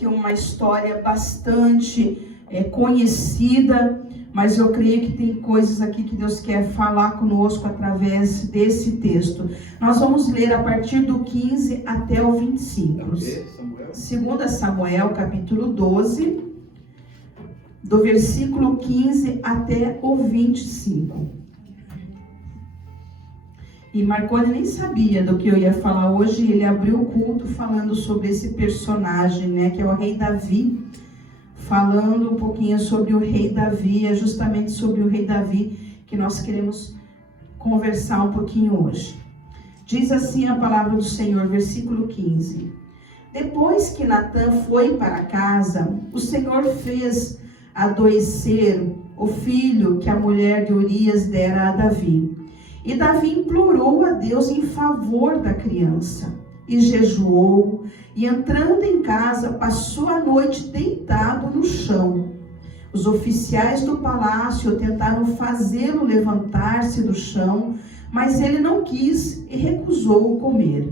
que é uma história bastante conhecida, mas eu creio que tem coisas aqui que Deus quer falar conosco através desse texto. Nós vamos ler a partir do 15 até o 25. 2 Samuel, capítulo 12, do versículo 15 até o 25. E Marconi nem sabia do que eu ia falar hoje, ele abriu o culto falando sobre esse personagem, né, que é o rei Davi, falando um pouquinho sobre o rei Davi, é justamente sobre o rei Davi que nós queremos conversar um pouquinho hoje. Diz assim a palavra do Senhor, versículo 15. Depois que Natã foi para casa, o Senhor fez adoecer o filho que a mulher de Urias dera a Davi. E Davi implorou a Deus em favor da criança, e jejuou, e entrando em casa, passou a noite deitado no chão. Os oficiais do palácio tentaram fazê-lo levantar-se do chão, mas ele não quis e recusou comer.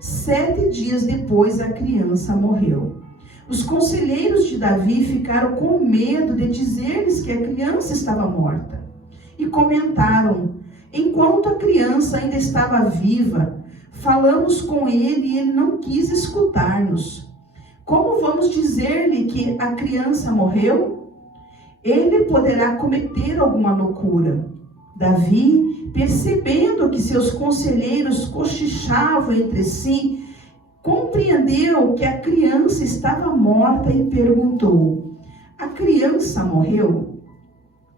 7 dias depois, a criança morreu. Os conselheiros de Davi ficaram com medo de dizer-lhes que a criança estava morta, e comentaram: enquanto a criança ainda estava viva, falamos com ele e ele não quis escutar-nos. Como vamos dizer-lhe que a criança morreu? Ele poderá cometer alguma loucura. Davi, percebendo que seus conselheiros cochichavam entre si, compreendeu que a criança estava morta e perguntou: a criança morreu?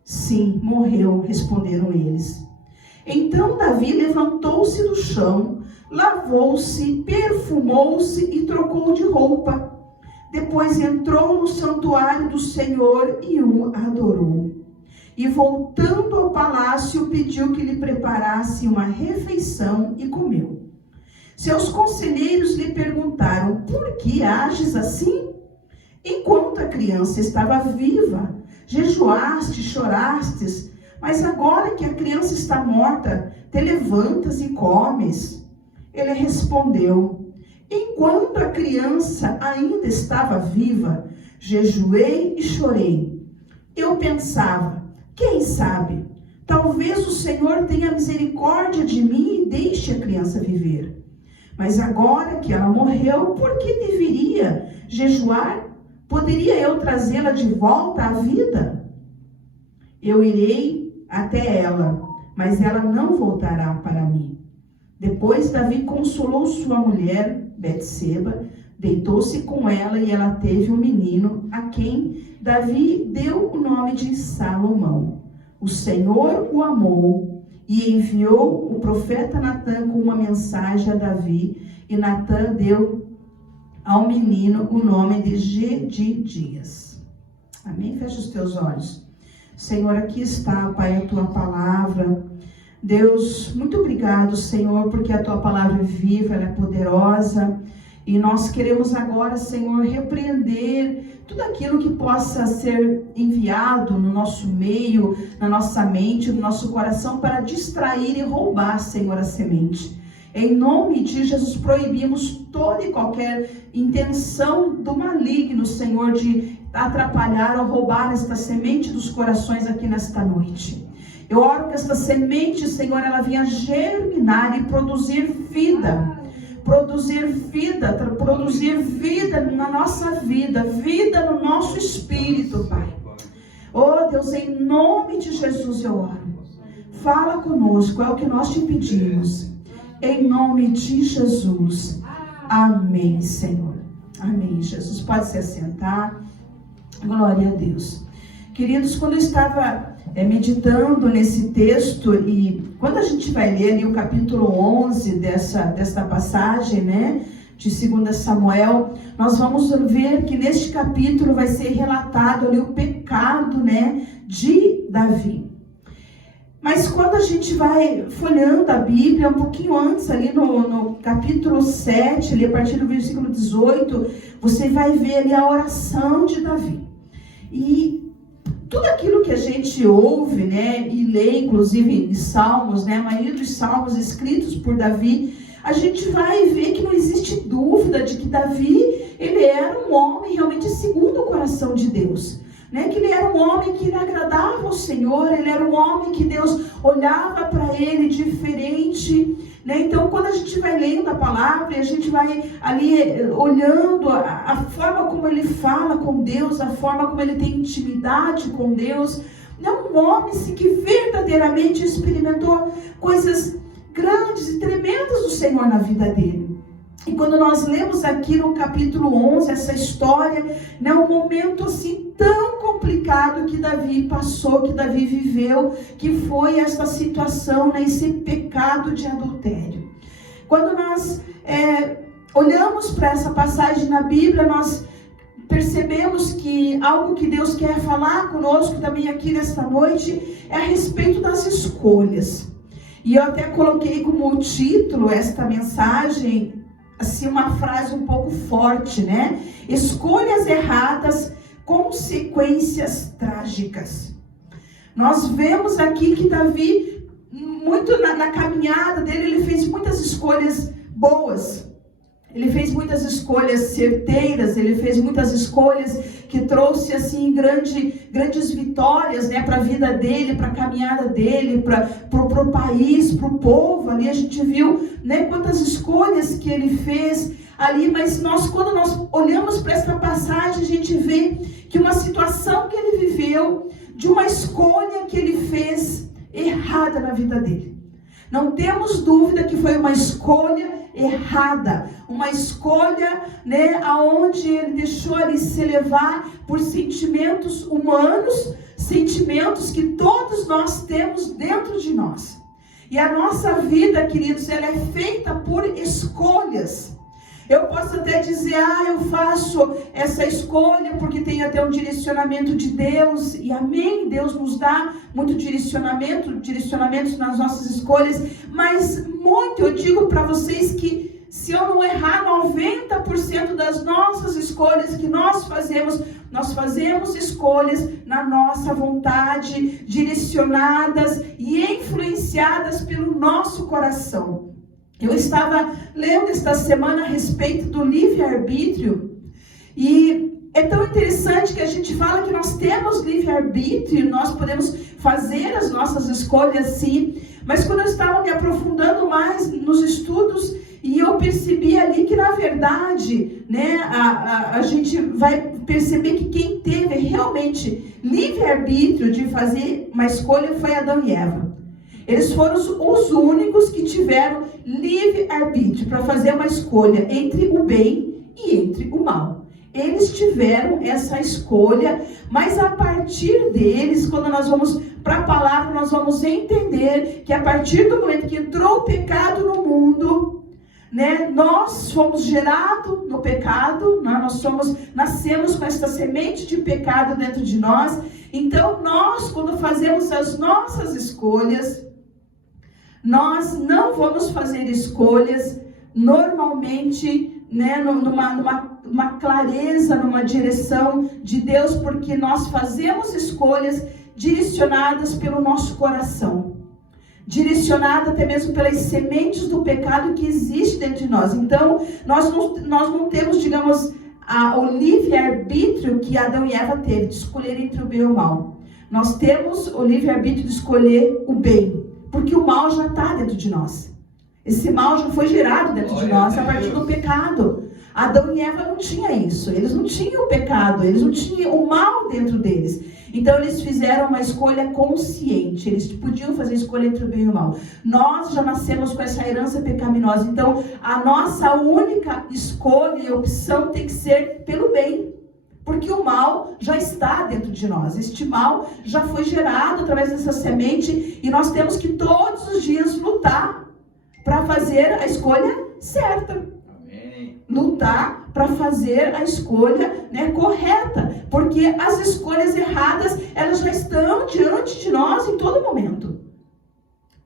Sim, morreu, responderam eles. Então Davi levantou-se do chão, lavou-se, perfumou-se e trocou de roupa. Depois entrou no santuário do Senhor e o adorou. E voltando ao palácio, pediu que lhe preparasse uma refeição e comeu. Seus conselheiros lhe perguntaram: por que ages assim? Enquanto a criança estava viva, jejuaste, chorastes, mas agora que a criança está morta, te levantas e comes. Ele respondeu: enquanto a criança ainda estava viva, jejuei e chorei. Eu pensava: quem sabe, talvez o Senhor tenha misericórdia de mim e deixe a criança viver. Mas agora que ela morreu, por que deveria jejuar? Poderia eu trazê-la de volta à vida? Eu irei até ela, mas ela não voltará para mim. Depois Davi consolou sua mulher, Betseba, deitou-se com ela e ela teve um menino, a quem Davi deu o nome de Salomão. O Senhor o amou e enviou o profeta Natã com uma mensagem a Davi, e Natã deu ao menino o nome de Gedidias. Amém? Fecha os teus olhos. Senhor, aqui está, Pai, a Tua palavra. Deus, muito obrigado, Senhor, porque a Tua palavra é viva, ela é poderosa. E nós queremos agora, Senhor, repreender tudo aquilo que possa ser enviado no nosso meio, na nossa mente, no nosso coração, para distrair e roubar, Senhor, a semente. Em nome de Jesus, proibimos toda e qualquer intenção do maligno, Senhor, de atrapalhar ou roubar esta semente dos corações aqui nesta noite. Eu oro que esta semente, Senhor, ela venha germinar e produzir vida na nossa vida, vida no nosso espírito, Pai. Oh Deus, em nome de Jesus eu oro. Fala conosco, é o que nós te pedimos. Em nome de Jesus. Amém, Senhor. Amém, Jesus. Pode se assentar. Glória a Deus. Queridos, quando eu estava meditando nesse texto, e quando a gente vai ler ali o capítulo 11 desta passagem, né, de 2 Samuel, nós vamos ver que neste capítulo vai ser relatado ali o pecado, né, de Davi. Mas quando a gente vai folheando a Bíblia, um pouquinho antes, ali no capítulo 7, ali a partir do versículo 18, você vai ver ali a oração de Davi. E tudo aquilo que a gente ouve, né, e lê, inclusive em Salmos, né, a maioria dos Salmos escritos por Davi, a gente vai ver que não existe dúvida de que Davi, ele era um homem realmente segundo o coração de Deus. Né, que ele era um homem que agradava ao Senhor, ele era um homem que Deus olhava para ele diferente, né? Então quando a gente vai lendo a palavra, a gente vai ali olhando a forma como ele fala com Deus, a forma como ele tem intimidade com Deus, é um homem que verdadeiramente experimentou coisas grandes e tremendas do Senhor na vida dele. E quando nós lemos aqui no capítulo 11, essa história, né, um momento assim tão complicado que Davi passou, que Davi viveu, que foi essa situação, né, esse pecado de adultério. Quando nós olhamos para essa passagem na Bíblia, nós percebemos que algo que Deus quer falar conosco também aqui nesta noite é a respeito das escolhas. E eu até coloquei como título esta mensagem, assim, uma frase um pouco forte, né? Escolhas erradas, consequências trágicas. Nós vemos aqui que Davi, muito na caminhada dele, ele fez muitas escolhas boas. Ele fez muitas escolhas certeiras, ele fez muitas escolhas que trouxe assim grandes vitórias, né, para a vida dele, para a caminhada dele, para o país, para o povo. Ali a gente viu, né, quantas escolhas que ele fez ali, mas quando nós olhamos para essa passagem, a gente vê que uma situação que ele viveu, de uma escolha que ele fez errada na vida dele. Não temos dúvida que foi uma escolha errada, uma escolha, né, aonde ele deixou ali se levar por sentimentos humanos, sentimentos que todos nós temos dentro de nós. E a nossa vida, queridos, ela é feita por escolhas. Eu posso até dizer, eu faço essa escolha porque tem até um direcionamento de Deus, e amém, Deus nos dá muito direcionamentos nas nossas escolhas, mas eu digo para vocês que se eu não errar 90% das nossas escolhas que nós fazemos escolhas na nossa vontade, direcionadas e influenciadas pelo nosso coração. Eu estava lendo esta semana a respeito do livre-arbítrio, e é tão interessante que a gente fala que nós temos livre-arbítrio, nós podemos fazer as nossas escolhas sim, mas quando eu estava me aprofundando mais nos estudos, e eu percebi ali que na verdade, né, a gente vai perceber que quem teve realmente livre-arbítrio de fazer uma escolha foi Adão e Eva. Eles foram os únicos que tiveram livre-arbítrio para fazer uma escolha entre o bem e entre o mal. Eles tiveram essa escolha, mas a partir deles, quando nós vamos para a palavra, nós vamos entender que a partir do momento que entrou o pecado no mundo, né, nós fomos gerados no pecado, né, nascemos com essa semente de pecado dentro de nós. Então nós, quando fazemos as nossas escolhas, nós não vamos fazer escolhas normalmente, né, numa clareza, numa direção de Deus, porque nós fazemos escolhas direcionadas pelo nosso coração, direcionada até mesmo pelas sementes do pecado que existe dentro de nós. Então, nós não temos, digamos, o livre-arbítrio que Adão e Eva teve, de escolher entre o bem e o mal. Nós temos o livre-arbítrio de escolher o bem, porque o mal já está dentro de nós. Esse mal já foi gerado dentro de nós a partir do pecado. Adão e Eva não tinham isso. Eles não tinham o pecado, eles não tinham o mal dentro deles. Então eles fizeram uma escolha consciente. Eles podiam fazer escolha entre o bem e o mal. Nós já nascemos com essa herança pecaminosa. Então a nossa única escolha e opção tem que ser pelo bem. Porque o mal já está dentro de nós. Este mal já foi gerado através dessa semente. E nós temos que todos os dias lutar para fazer a escolha certa. Amém. Lutar para fazer a escolha, né, correta. Porque as escolhas erradas, elas já estão diante de nós em todo momento.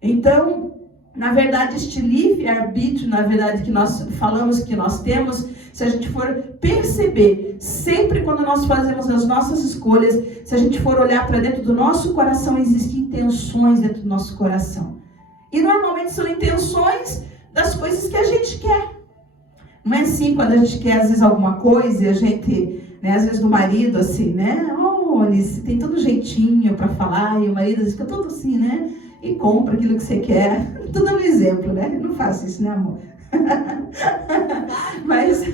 Então, na verdade, este livre-arbítrio, na verdade, que nós falamos que nós temos, se a gente for perceber, sempre quando nós fazemos as nossas escolhas, se a gente for olhar para dentro do nosso coração, existem intenções dentro do nosso coração. E normalmente são intenções das coisas que a gente quer. Não é assim quando a gente quer, às vezes, alguma coisa e a gente, né, às vezes do marido, assim, né? Olha, tem todo jeitinho para falar e o marido fica todo assim, né? E compra aquilo que você quer. Estou dando um exemplo, né? Não faço isso, né, amor? Mas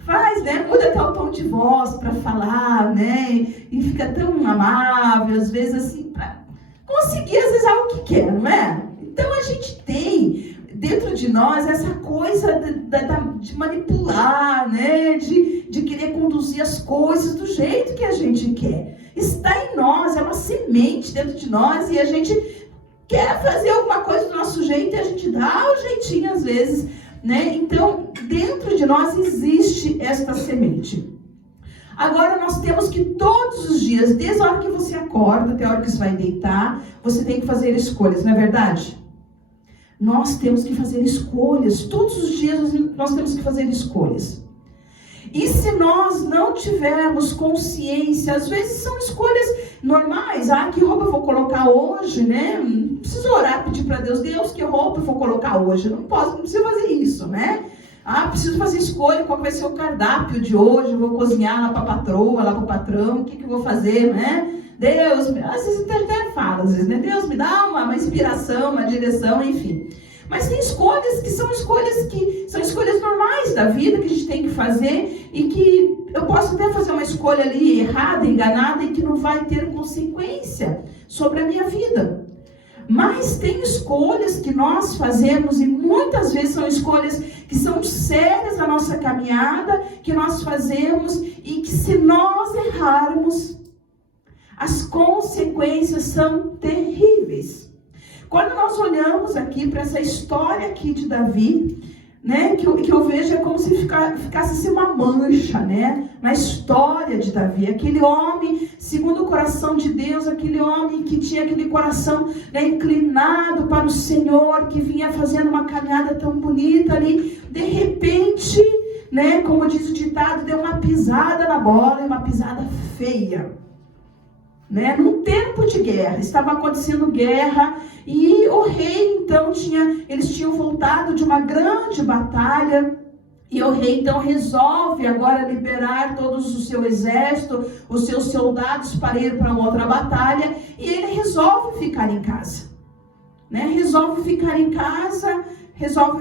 faz, né? Muda até o tom de voz para falar, né? E fica tão amável, às vezes, assim, para conseguir, às vezes, algo que quer, não é? Então, a gente tem dentro de nós essa coisa de manipular, né? De querer conduzir as coisas do jeito que a gente quer. Está em nós, é uma semente dentro de nós e a gente quer fazer alguma coisa do nosso jeito e a gente dá o jeitinho às vezes, né? Então, dentro de nós existe esta semente. Agora, nós temos que todos os dias, desde a hora que você acorda até a hora que você vai deitar, você tem que fazer escolhas, não é verdade? Nós temos que fazer escolhas. Todos os dias nós temos que fazer escolhas. E se nós não tivermos consciência, às vezes são escolhas normais. Ah, que roupa eu vou colocar hoje, né? Não preciso orar, pedir para Deus, que roupa eu vou colocar hoje. Não preciso fazer isso, né? Ah, preciso fazer escolha, qual vai ser o cardápio de hoje, eu vou cozinhar lá para a patroa, lá para o patrão, o que eu vou fazer, né? Deus, às vezes até fala, às vezes, né? Deus me dá uma inspiração, uma direção, enfim. Mas tem escolhas que são escolhas normais da vida que a gente tem que fazer e que eu posso até fazer uma escolha ali errada, enganada e que não vai ter consequência sobre a minha vida. Mas tem escolhas que nós fazemos e muitas vezes são escolhas que são sérias na nossa caminhada, que nós fazemos e que se nós errarmos, as consequências são terríveis. Quando nós olhamos aqui para essa história aqui de Davi, né, que eu vejo é como se ficasse assim uma mancha, né, na história de Davi. Aquele homem, segundo o coração de Deus, aquele homem que tinha aquele coração, né, inclinado para o Senhor, que vinha fazendo uma caminhada tão bonita ali, de repente, né, como diz o ditado, deu uma pisada na bola, uma pisada feia. Né? Num tempo de guerra, estava acontecendo guerra e o rei então eles tinham voltado de uma grande batalha e o rei então resolve agora liberar todos o seu exército, os seus soldados para ir para outra batalha e ele resolve ficar em casa, né? Resolve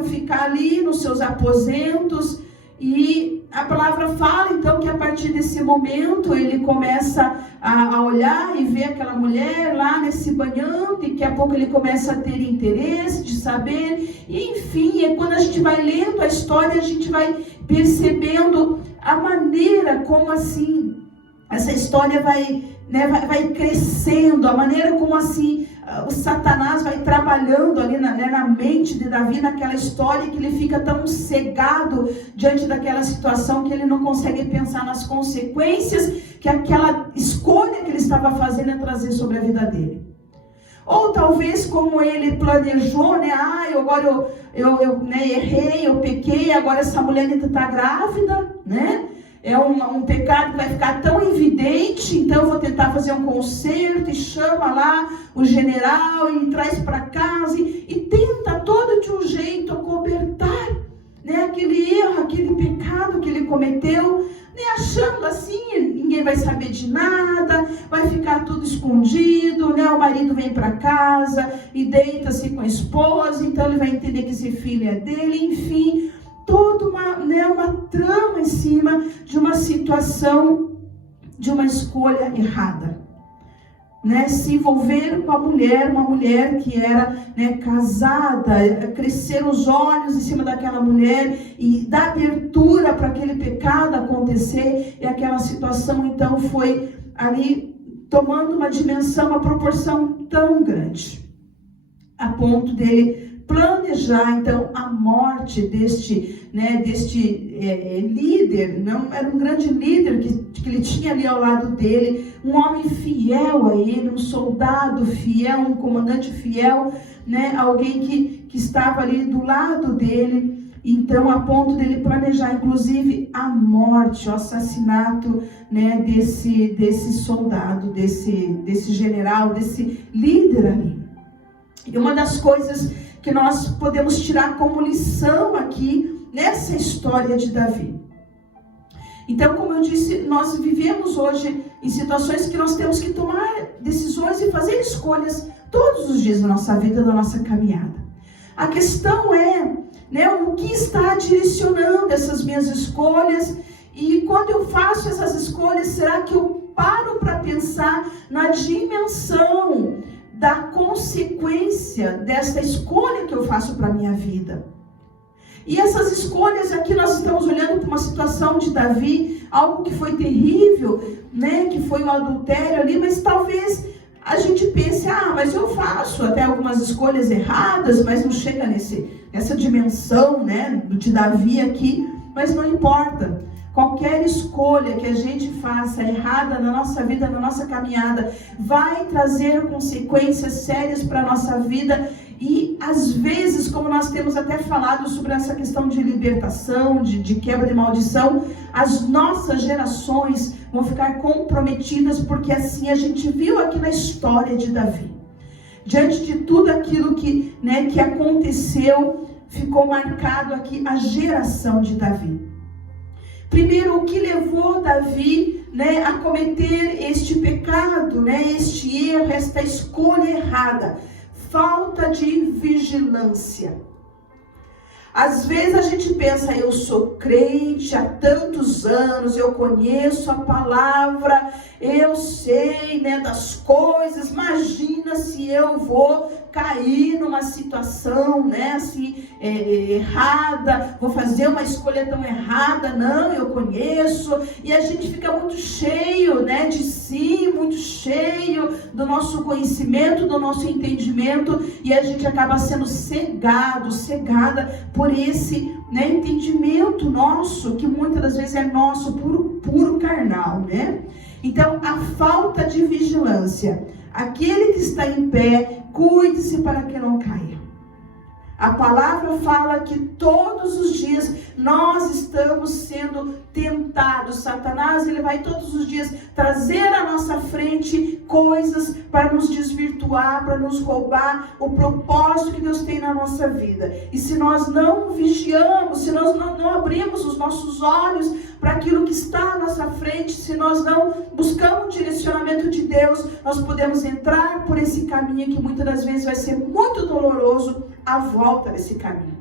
ficar ali nos seus aposentos. E a palavra fala então que a partir desse momento ele começa a olhar e ver aquela mulher lá nesse banhando e daqui a pouco ele começa a ter interesse de saber. E enfim, é quando a gente vai lendo a história, a gente vai percebendo a maneira como assim essa história vai crescendo, a maneira como assim o Satanás vai trabalhando ali na mente de Davi, naquela história, que ele fica tão cegado diante daquela situação que ele não consegue pensar nas consequências que aquela escolha que ele estava fazendo ia trazer sobre a vida dele. Ou talvez como ele planejou, né? Agora eu errei, eu pequei, agora essa mulher ainda está grávida, né? É um pecado que vai ficar tão evidente, então eu vou tentar fazer um concerto e chama lá o general e traz para casa e tenta todo de um jeito acobertar, né, aquele erro, aquele pecado que ele cometeu, né, achando assim, ninguém vai saber de nada, vai ficar tudo escondido, né, o marido vem para casa e deita-se com a esposa, então ele vai entender que esse filho é dele, enfim, toda uma trama em cima de uma situação, de uma escolha errada. Né? Se envolver com uma mulher que era, né, casada, crescer os olhos em cima daquela mulher e dar abertura para aquele pecado acontecer, e aquela situação então foi ali tomando uma dimensão, uma proporção tão grande, a ponto dele planejar então a morte deste líder. Não era um grande líder que ele tinha ali ao lado dele, um homem fiel a ele, um soldado fiel, um comandante fiel, né, alguém que estava ali do lado dele. Então, a ponto dele planejar, inclusive, a morte, o assassinato, né, desse soldado, desse general, desse líder ali. E uma das coisas que nós podemos tirar como lição aqui nessa história de Davi. Então, como eu disse, nós vivemos hoje em situações que nós temos que tomar decisões e fazer escolhas todos os dias da nossa vida, da nossa caminhada. A questão é, o que está direcionando essas minhas escolhas, e quando eu faço essas escolhas, será que eu paro para pensar na dimensão da consequência dessa escolha que eu faço para a minha vida? E essas escolhas aqui, nós estamos olhando para uma situação de Davi, algo que foi terrível, que foi o adultério ali, mas talvez a gente pense, mas eu faço até algumas escolhas erradas, mas não chega nessa dimensão, de Davi aqui, mas não importa. Qualquer escolha que a gente faça errada na nossa vida, na nossa caminhada, vai trazer consequências sérias para a nossa vida. E às vezes, como nós temos até falado sobre essa questão de libertação, de quebra de maldição, as nossas gerações vão ficar comprometidas, porque assim a gente viu aqui na história de Davi. Diante de tudo aquilo que aconteceu, ficou marcado aqui a geração de Davi. Primeiro, o que levou Davi a cometer este pecado, este erro, esta escolha errada? Falta de vigilância. Às vezes a gente pensa, eu sou crente há tantos anos, eu conheço a palavra, eu sei das coisas, imagina se eu vou cair numa situação assim, errada, vou fazer uma escolha tão errada, não, eu conheço, e a gente fica muito cheio de si, muito cheio do nosso conhecimento, do nosso entendimento, e a gente acaba sendo cegada por esse entendimento nosso, que muitas das vezes é nosso, puro carnal, Então, a falta de vigilância. Aquele que está em pé, cuide-se para que não caia. A palavra fala que todos os dias nós estamos sendo tentados. Satanás, ele vai todos os dias trazer à nossa frente coisas para nos desvirtuar, para nos roubar o propósito que Deus tem na nossa vida. E se nós não vigiamos, se nós não abrimos os nossos olhos para aquilo que está à nossa frente, se nós não buscamos o direcionamento de Deus, nós podemos entrar por esse caminho que muitas das vezes vai ser muito doloroso a volta desse caminho.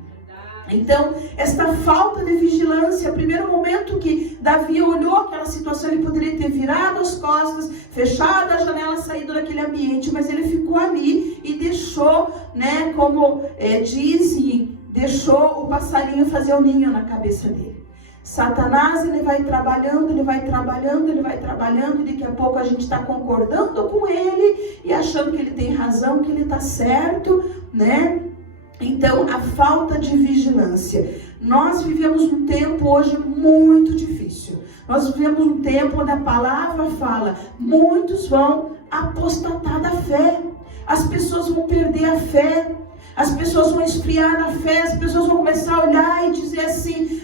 Então, esta falta de vigilância, primeiro momento que Davi olhou aquela situação, ele poderia ter virado as costas, fechado a janela, saído daquele ambiente, mas ele ficou ali e deixou, como dizem, deixou o passarinho fazer o ninho na cabeça dele. Satanás, ele vai trabalhando, e daqui a pouco a gente está concordando com ele e achando que ele tem razão, que ele está certo, Então, a falta de vigilância. Nós vivemos um tempo hoje muito difícil. Nós vivemos um tempo onde a palavra fala, muitos vão apostatar da fé. As pessoas vão perder a fé. As pessoas vão esfriar na fé, as pessoas vão começar a olhar e dizer assim,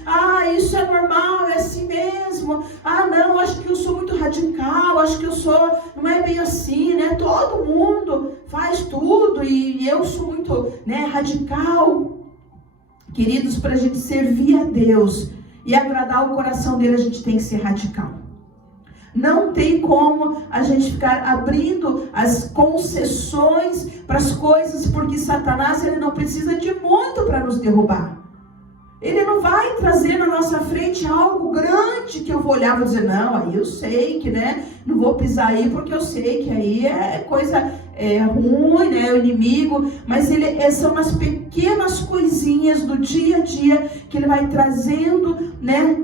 isso é normal, é assim mesmo. Não, acho que eu sou muito radical, acho que não é bem assim, todo mundo faz tudo e eu sou muito, radical. Queridos, para a gente servir a Deus e agradar o coração dele, a gente tem que ser radical. Não tem como a gente ficar abrindo as concessões para as coisas, porque Satanás, ele não precisa de muito para nos derrubar. Ele não vai trazer na nossa frente algo grande que eu vou olhar e vou dizer, não, aí eu sei que, não vou pisar aí porque eu sei que aí é coisa ruim, o inimigo, mas são as pequenas coisinhas do dia a dia que ele vai trazendo,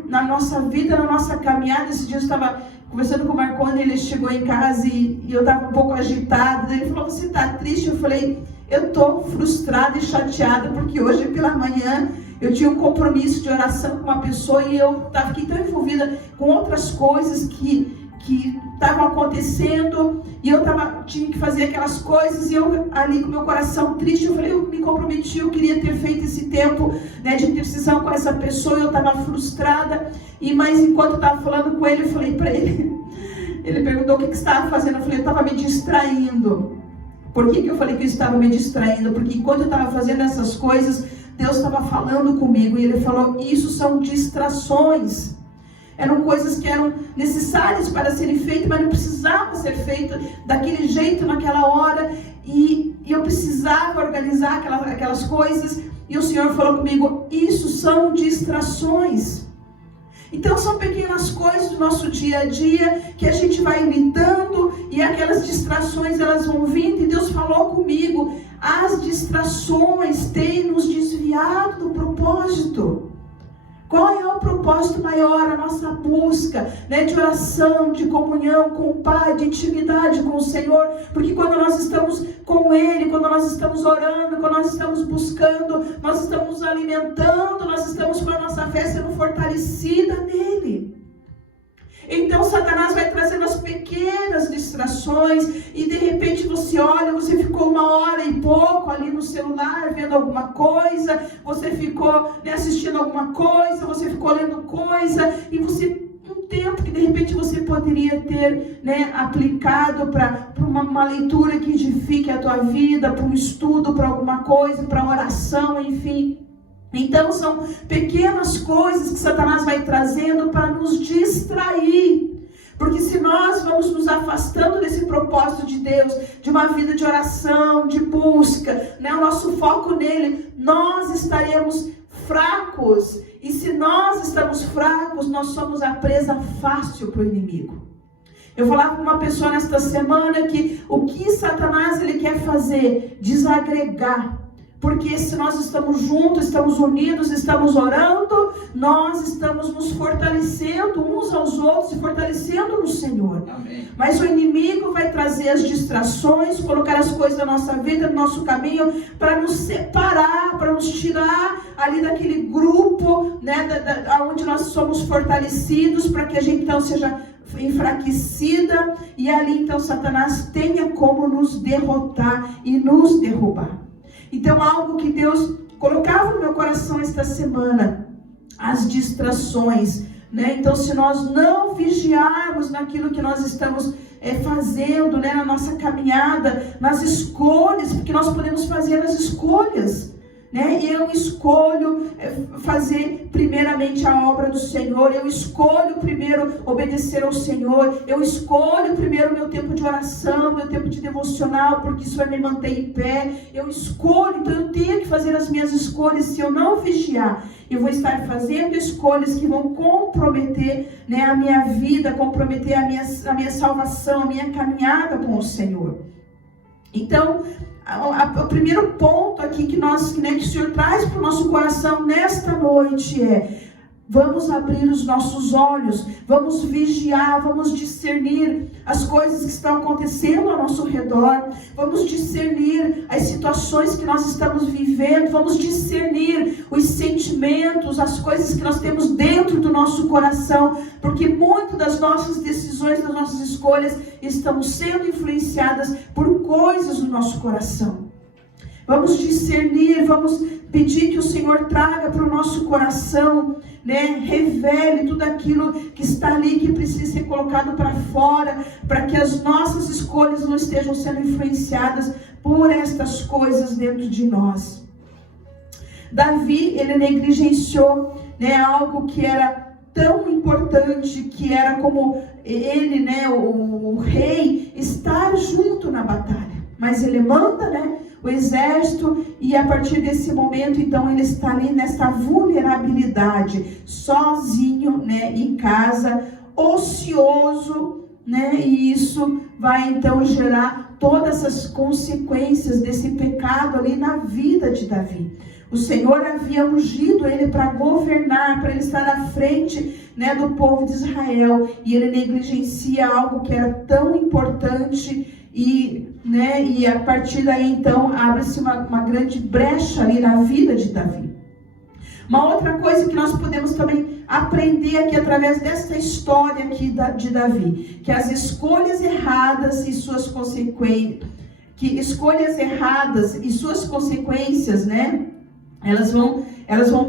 na nossa vida, na nossa caminhada. Esse dia eu estava conversando com o Marconi, ele chegou em casa e eu estava um pouco agitada. Ele falou, você está triste? Eu falei, eu estou frustrada e chateada, porque hoje pela manhã eu tinha um compromisso de oração com uma pessoa e eu fiquei tão envolvida com outras coisas que estavam acontecendo, e eu tinha que fazer aquelas coisas, e eu ali com meu coração triste, eu falei, eu me comprometi, eu queria ter feito esse tempo de intercessão com essa pessoa, e eu estava frustrada, mas enquanto eu estava falando com ele, eu falei para ele, ele perguntou o que você estava fazendo, eu falei, eu estava me distraindo. Por que eu falei que eu estava me distraindo? Porque enquanto eu estava fazendo essas coisas, Deus estava falando comigo e Ele falou, isso são distrações. Eram coisas que eram necessárias para serem feitas, mas não precisava ser feito daquele jeito, naquela hora. E eu precisava organizar aquelas coisas. E o Senhor falou comigo, isso são distrações. Então são pequenas coisas do nosso dia a dia que a gente vai lidando e aquelas distrações elas vão vindo. E Deus falou comigo, as distrações têm nos desviado do propósito. Qual é o propósito maior? A nossa busca, né, de oração, de comunhão com o Pai, de intimidade com o Senhor. Porque quando nós estamos com Ele, quando nós estamos orando, quando nós estamos buscando, nós estamos alimentando, nós estamos com a nossa fé sendo fortalecida nele. Então Satanás vai trazendo as pequenas distrações e de repente você olha, você ficou 1 hora e pouco ali no celular vendo alguma coisa, você ficou, né, assistindo alguma coisa, você ficou lendo coisa e você, um tempo que de repente você poderia ter, né, aplicado para uma leitura que edifique a tua vida, para um estudo, para alguma coisa, para oração, enfim. Então são pequenas coisas que Satanás vai trazendo para nos distrair. Porque se nós vamos nos afastando desse propósito de Deus, de uma vida de oração, de busca, né, o nosso foco nele, nós estaremos fracos. E se nós estamos fracos, nós somos a presa fácil para o inimigo. Eu falava com uma pessoa nesta semana que o que Satanás ele quer fazer? Desagregar. Porque se nós estamos juntos, estamos unidos, estamos orando, nós estamos nos fortalecendo uns aos outros e fortalecendo no Senhor. Amém. Mas o inimigo vai trazer as distrações, colocar as coisas da nossa vida, do nosso caminho, para nos separar, para nos tirar ali daquele grupo, né, onde nós somos fortalecidos, para que a gente então seja enfraquecida, e ali então Satanás tenha como nos derrotar e nos derrubar. Então, algo que Deus colocava no meu coração esta semana, as distrações, né? Então, se nós não vigiarmos naquilo que nós estamos fazendo, né? Na nossa caminhada, nas escolhas, porque nós podemos fazer as escolhas, né? E eu escolho fazer primeiramente a obra do Senhor, eu escolho primeiro obedecer ao Senhor, eu escolho primeiro o meu tempo de oração, meu tempo de devocional, porque isso vai me manter em pé, eu escolho, então eu tenho que fazer as minhas escolhas. Se eu não vigiar, eu vou estar fazendo escolhas que vão comprometer, né, a minha vida, comprometer a minha salvação, a minha caminhada com o Senhor. Então, o primeiro ponto aqui que o Senhor traz para o nosso coração nesta noite é: vamos abrir os nossos olhos, vamos vigiar, vamos discernir as coisas que estão acontecendo ao nosso redor, vamos discernir as situações que nós estamos vivendo, vamos discernir os sentimentos, as coisas que nós temos dentro do nosso coração, porque muitas das nossas decisões, das nossas escolhas estão sendo influenciadas por coisas do nosso coração. Vamos discernir, vamos pedir que o Senhor traga para o nosso coração, né, revele tudo aquilo que está ali, que precisa ser colocado para fora, para que as nossas escolhas não estejam sendo influenciadas por estas coisas dentro de nós. Davi, ele negligenciou, né, algo que era tão importante, que era como ele, né, o rei, estar junto na batalha. Mas ele manda, né, o exército, e a partir desse momento, então, ele está ali nessa vulnerabilidade, sozinho, né, em casa, ocioso, né, e isso vai, então, gerar todas essas consequências desse pecado ali na vida de Davi. O Senhor havia ungido ele para governar, para ele estar à frente, né, do povo de Israel, e ele negligencia algo que era tão importante. E a partir daí, então, abre-se uma grande brecha ali na vida de Davi. Uma outra coisa que nós podemos também aprender aqui através dessa história aqui de Davi, que as escolhas erradas e suas consequências, né, elas vão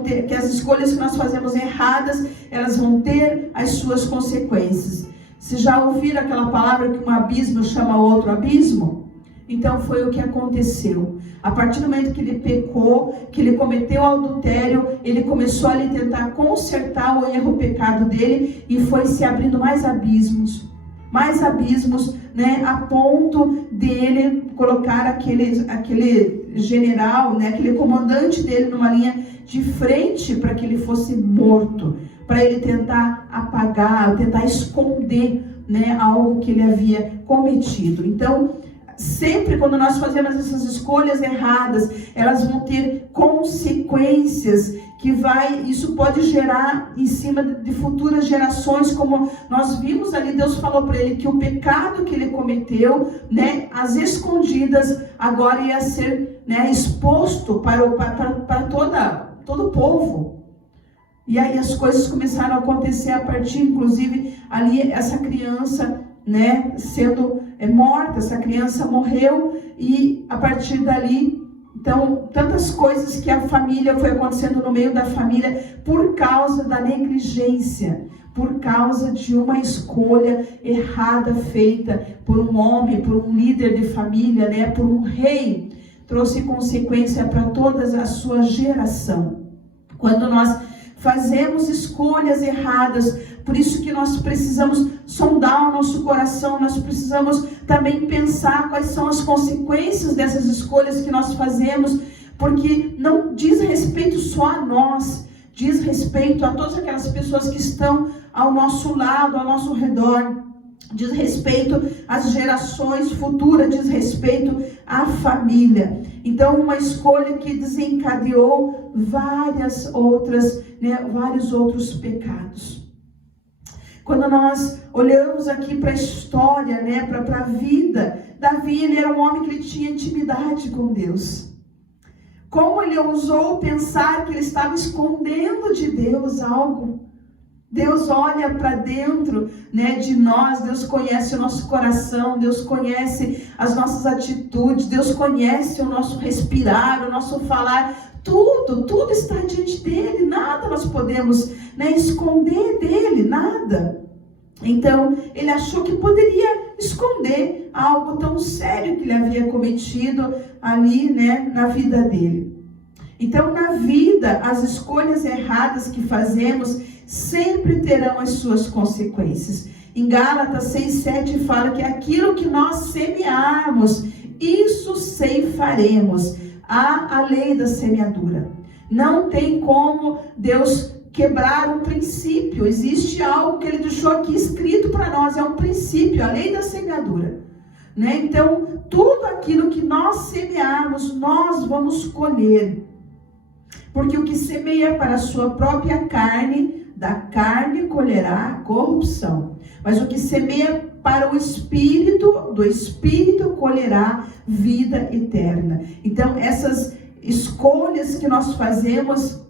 ter, que as escolhas que nós fazemos erradas, elas vão ter as suas consequências. Vocês já ouviram aquela palavra que um abismo chama outro abismo? Então foi o que aconteceu. A partir do momento que ele pecou, que ele cometeu adultério, ele começou a tentar consertar o erro, o pecado dele, e foi se abrindo mais abismos, né, a ponto dele colocar aquele general, né, aquele comandante dele numa linha de frente para que ele fosse morto, para ele tentar apagar, tentar esconder, né, algo que ele havia cometido. Então, sempre quando nós fazemos essas escolhas erradas, elas vão ter consequências isso pode gerar em cima de futuras gerações, como nós vimos ali. Deus falou para ele que o pecado que ele cometeu, né, às escondidas, agora ia ser, né, exposto para todo o povo. E aí as coisas começaram a acontecer a partir, inclusive, ali essa criança, né, sendo morta, essa criança morreu, e a partir dali, então, tantas coisas que a família foi acontecendo no meio da família por causa da negligência, por causa de uma escolha errada feita por um homem, por um líder de família, né, por um rei, trouxe consequência para toda a sua geração. Quando nós fazemos escolhas erradas, por isso que nós precisamos sondar o nosso coração, nós precisamos também pensar quais são as consequências dessas escolhas que nós fazemos, porque não diz respeito só a nós, diz respeito a todas aquelas pessoas que estão ao nosso lado, ao nosso redor, diz respeito às gerações futuras, diz respeito à família. Então, uma escolha que desencadeou vários outros pecados. Quando nós olhamos aqui para a história, né, para a vida, Davi, ele era um homem que ele tinha intimidade com Deus. Como ele ousou pensar que ele estava escondendo de Deus algo? Deus olha para dentro, né, de nós, Deus conhece o nosso coração, Deus conhece as nossas atitudes, Deus conhece o nosso respirar, o nosso falar, tudo está diante dele, nada nós podemos, né, esconder dele, nada. Então, ele achou que poderia esconder algo tão sério que ele havia cometido ali, né, na vida dele. Então, na vida, as escolhas erradas que fazemos sempre terão as suas consequências. Em Gálatas 6:7 fala que aquilo que nós semearmos, isso ceifaremos. Há a lei da semeadura. Não tem como Deus quebrar um princípio. Existe algo que ele deixou aqui escrito para nós, é um princípio, a lei da semeadura, né? Então, tudo aquilo que nós semearmos, nós vamos colher. Porque o que semeia para a sua própria carne, da carne colherá corrupção. Mas o que semeia para o Espírito, do Espírito colherá vida eterna. Então, essas escolhas que nós fazemos,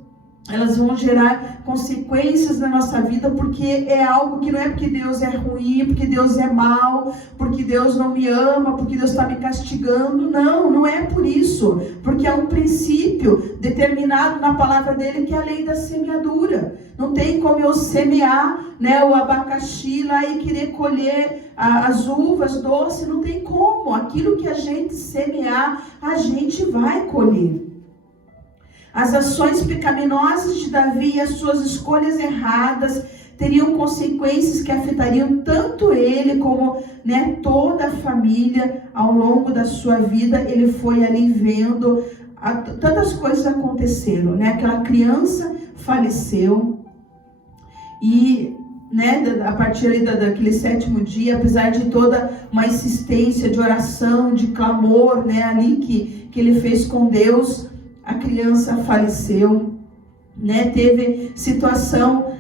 elas vão gerar consequências na nossa vida, porque é algo que não é porque Deus é ruim, porque Deus é mau, porque Deus não me ama, porque Deus está me castigando. Não é por isso, porque é um princípio determinado na palavra dele, que é a lei da semeadura. Não tem como eu semear, né, o abacaxi lá e querer colher as uvas doces, não tem como. Aquilo que a gente semear, a gente vai colher. As ações pecaminosas de Davi e as suas escolhas erradas teriam consequências que afetariam tanto ele como, né, toda a família ao longo da sua vida. Ele foi ali vendo tantas coisas aconteceram, né? Aquela criança faleceu e, né, a partir ali daquele 7º dia, apesar de toda uma insistência de oração, de clamor, né, ali que ele fez com Deus, a criança faleceu, né? Teve situação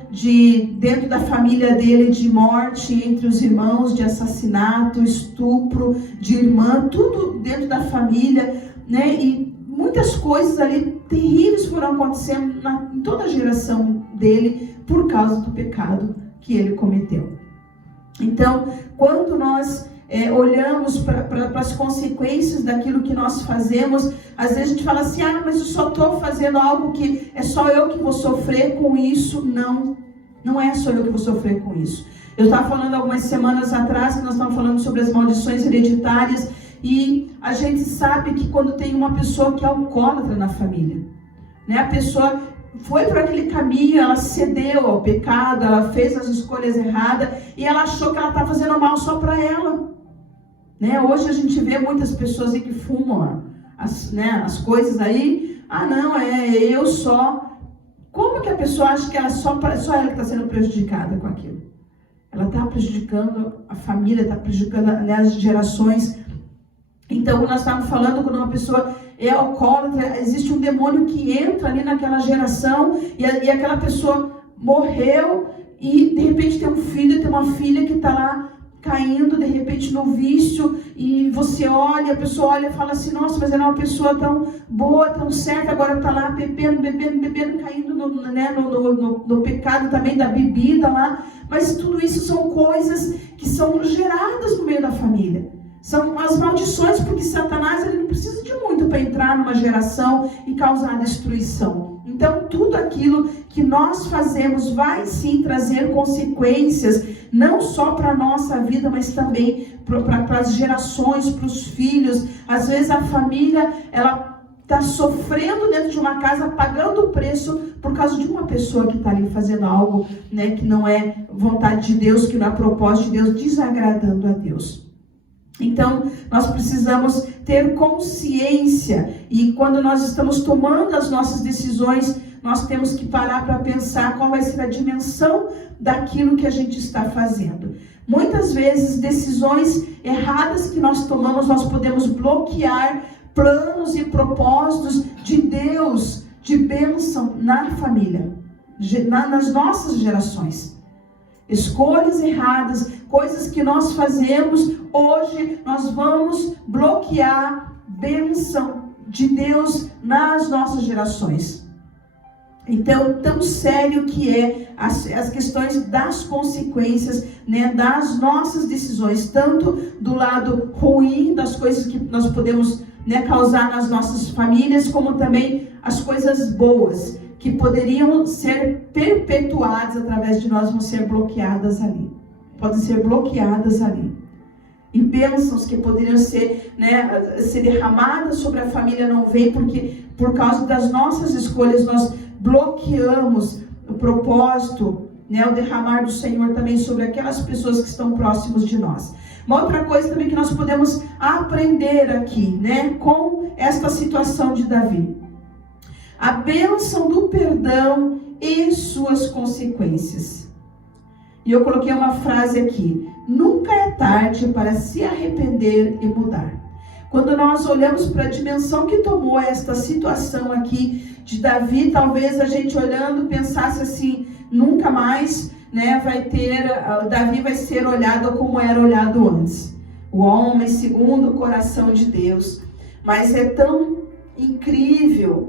dentro da família dele, de morte entre os irmãos, de assassinato, estupro de irmã, tudo dentro da família, né? E muitas coisas ali terríveis foram acontecendo em toda a geração dele por causa do pecado que ele cometeu. Então, quando nós olhamos para as consequências daquilo que nós fazemos, às vezes a gente fala assim, mas eu só estou fazendo algo que é só eu que vou sofrer com isso. Não é só eu que vou sofrer com isso. Eu estava falando algumas semanas atrás, que nós estávamos falando sobre as maldições hereditárias, E a gente sabe que quando tem uma pessoa que é alcoólatra na família, né? A pessoa foi por aquele caminho, ela cedeu ao pecado, ela fez as escolhas erradas e ela achou que ela está fazendo mal só para ela. Né? Hoje a gente vê muitas pessoas aí que fumam as coisas aí. Ah, não, eu só. Como que a pessoa acha que ela só ela está sendo prejudicada com aquilo? Ela está prejudicando a família, está prejudicando, né, as gerações. Então, nós estávamos falando, quando uma pessoa é alcoólatra, existe um demônio que entra ali naquela geração e aquela pessoa morreu e de repente tem um filho, tem uma filha que está lá caindo de repente no vício e você olha, a pessoa olha e fala assim, nossa, mas ela é uma pessoa tão boa, tão certa, agora está lá bebendo, caindo no pecado também da bebida lá. Mas tudo isso são coisas que são geradas no meio da família. São as maldições, porque Satanás ele não precisa de muito para entrar numa geração e causar destruição. Então, tudo aquilo que nós fazemos vai sim trazer consequências, não só para a nossa vida, mas também para as gerações, para os filhos. Às vezes a família, ela está sofrendo dentro de uma casa, pagando o preço por causa de uma pessoa que está ali fazendo algo, né, que não é vontade de Deus, que não é propósito de Deus, desagradando a Deus. Então, nós precisamos ter consciência e quando nós estamos tomando as nossas decisões, nós temos que parar para pensar qual vai ser a dimensão daquilo que a gente está fazendo. Muitas vezes, decisões erradas que nós tomamos, nós podemos bloquear planos e propósitos de Deus, de bênção na família, nas nossas gerações. Escolhas erradas, coisas que nós fazemos, hoje nós vamos bloquear bênção de Deus nas nossas gerações. Então, tão sério que é as questões das consequências, né, das nossas decisões, tanto do lado ruim, das coisas que nós podemos, né, causar nas nossas famílias, como também as coisas boas, que poderiam ser perpetuadas através de nós, vão ser bloqueadas ali. Podem ser bloqueadas ali. E bênçãos que poderiam ser, né, ser derramadas sobre a família não vem, porque por causa das nossas escolhas nós bloqueamos o propósito, né, o derramar do Senhor também sobre aquelas pessoas que estão próximos de nós. Uma outra coisa também que nós podemos aprender aqui, né, com esta situação de Davi. A bênção do perdão e suas consequências. E eu coloquei uma frase aqui. Nunca é tarde para se arrepender e mudar. Quando nós olhamos para a dimensão que tomou esta situação aqui de Davi, talvez a gente olhando pensasse assim, nunca mais, né, Davi vai ser olhado como era olhado antes. O homem segundo o coração de Deus. Mas é tão incrível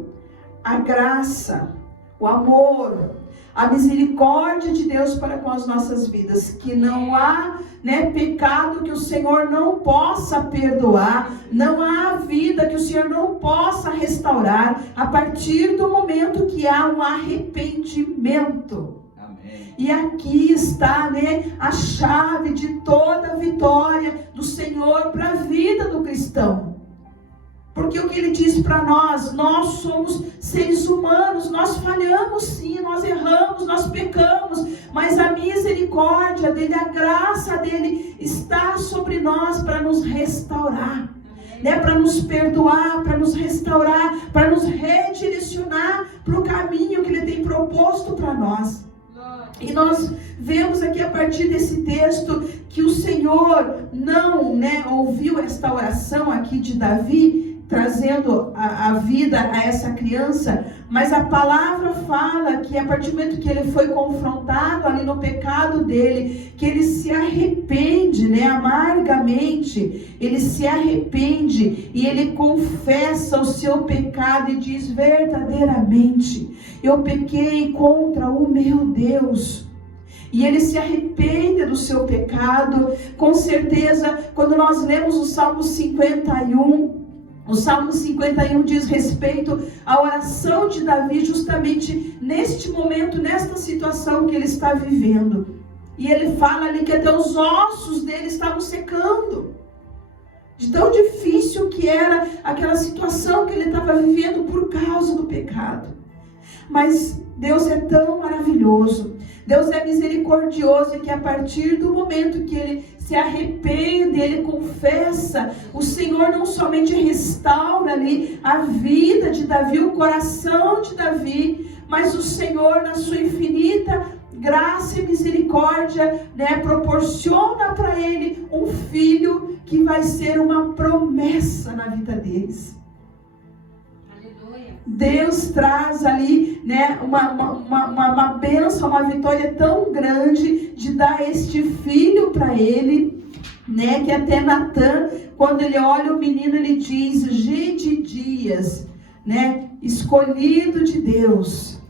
a graça, o amor, a misericórdia de Deus para com as nossas vidas, que não há, né, pecado que o Senhor não possa perdoar, não há vida que o Senhor não possa restaurar, a partir do momento que há um arrependimento. Amém. E aqui está, né, a chave de toda a vitória do Senhor para a vida do cristão. Porque o que ele diz para nós somos seres humanos, nós falhamos sim, nós erramos, nós pecamos, mas a misericórdia dele, a graça dele está sobre nós para nos restaurar, né? Para nos perdoar, para nos restaurar, para nos redirecionar para o caminho que ele tem proposto para nós. E nós vemos aqui a partir desse texto que o Senhor não, né, ouviu esta oração aqui de Davi, trazendo a vida a essa criança, mas a palavra fala que a partir do momento que ele foi confrontado ali no pecado dele, que ele se arrepende, né, amargamente, ele se arrepende e ele confessa o seu pecado e diz verdadeiramente, eu pequei contra o meu Deus. E ele se arrepende do seu pecado. Com certeza, quando nós lemos o Salmo 51, o Salmo 51 diz respeito à oração de Davi justamente neste momento, nesta situação que ele está vivendo. E ele fala ali que até os ossos dele estavam secando. de tão difícil que era aquela situação que ele estava vivendo por causa do pecado. Mas Deus é tão maravilhoso, Deus é misericordioso, que a partir do momento que ele se arrepende, ele confessa, o Senhor não somente restaura ali a vida de Davi, o coração de Davi, mas o Senhor, na sua infinita graça e misericórdia, proporciona para ele um filho que vai ser uma promessa na vida deles. Deus traz ali, uma bênção, uma vitória tão grande de dar este filho para ele, que até Natã, quando ele olha o menino, ele diz: Gedidias, escolhido de Deus.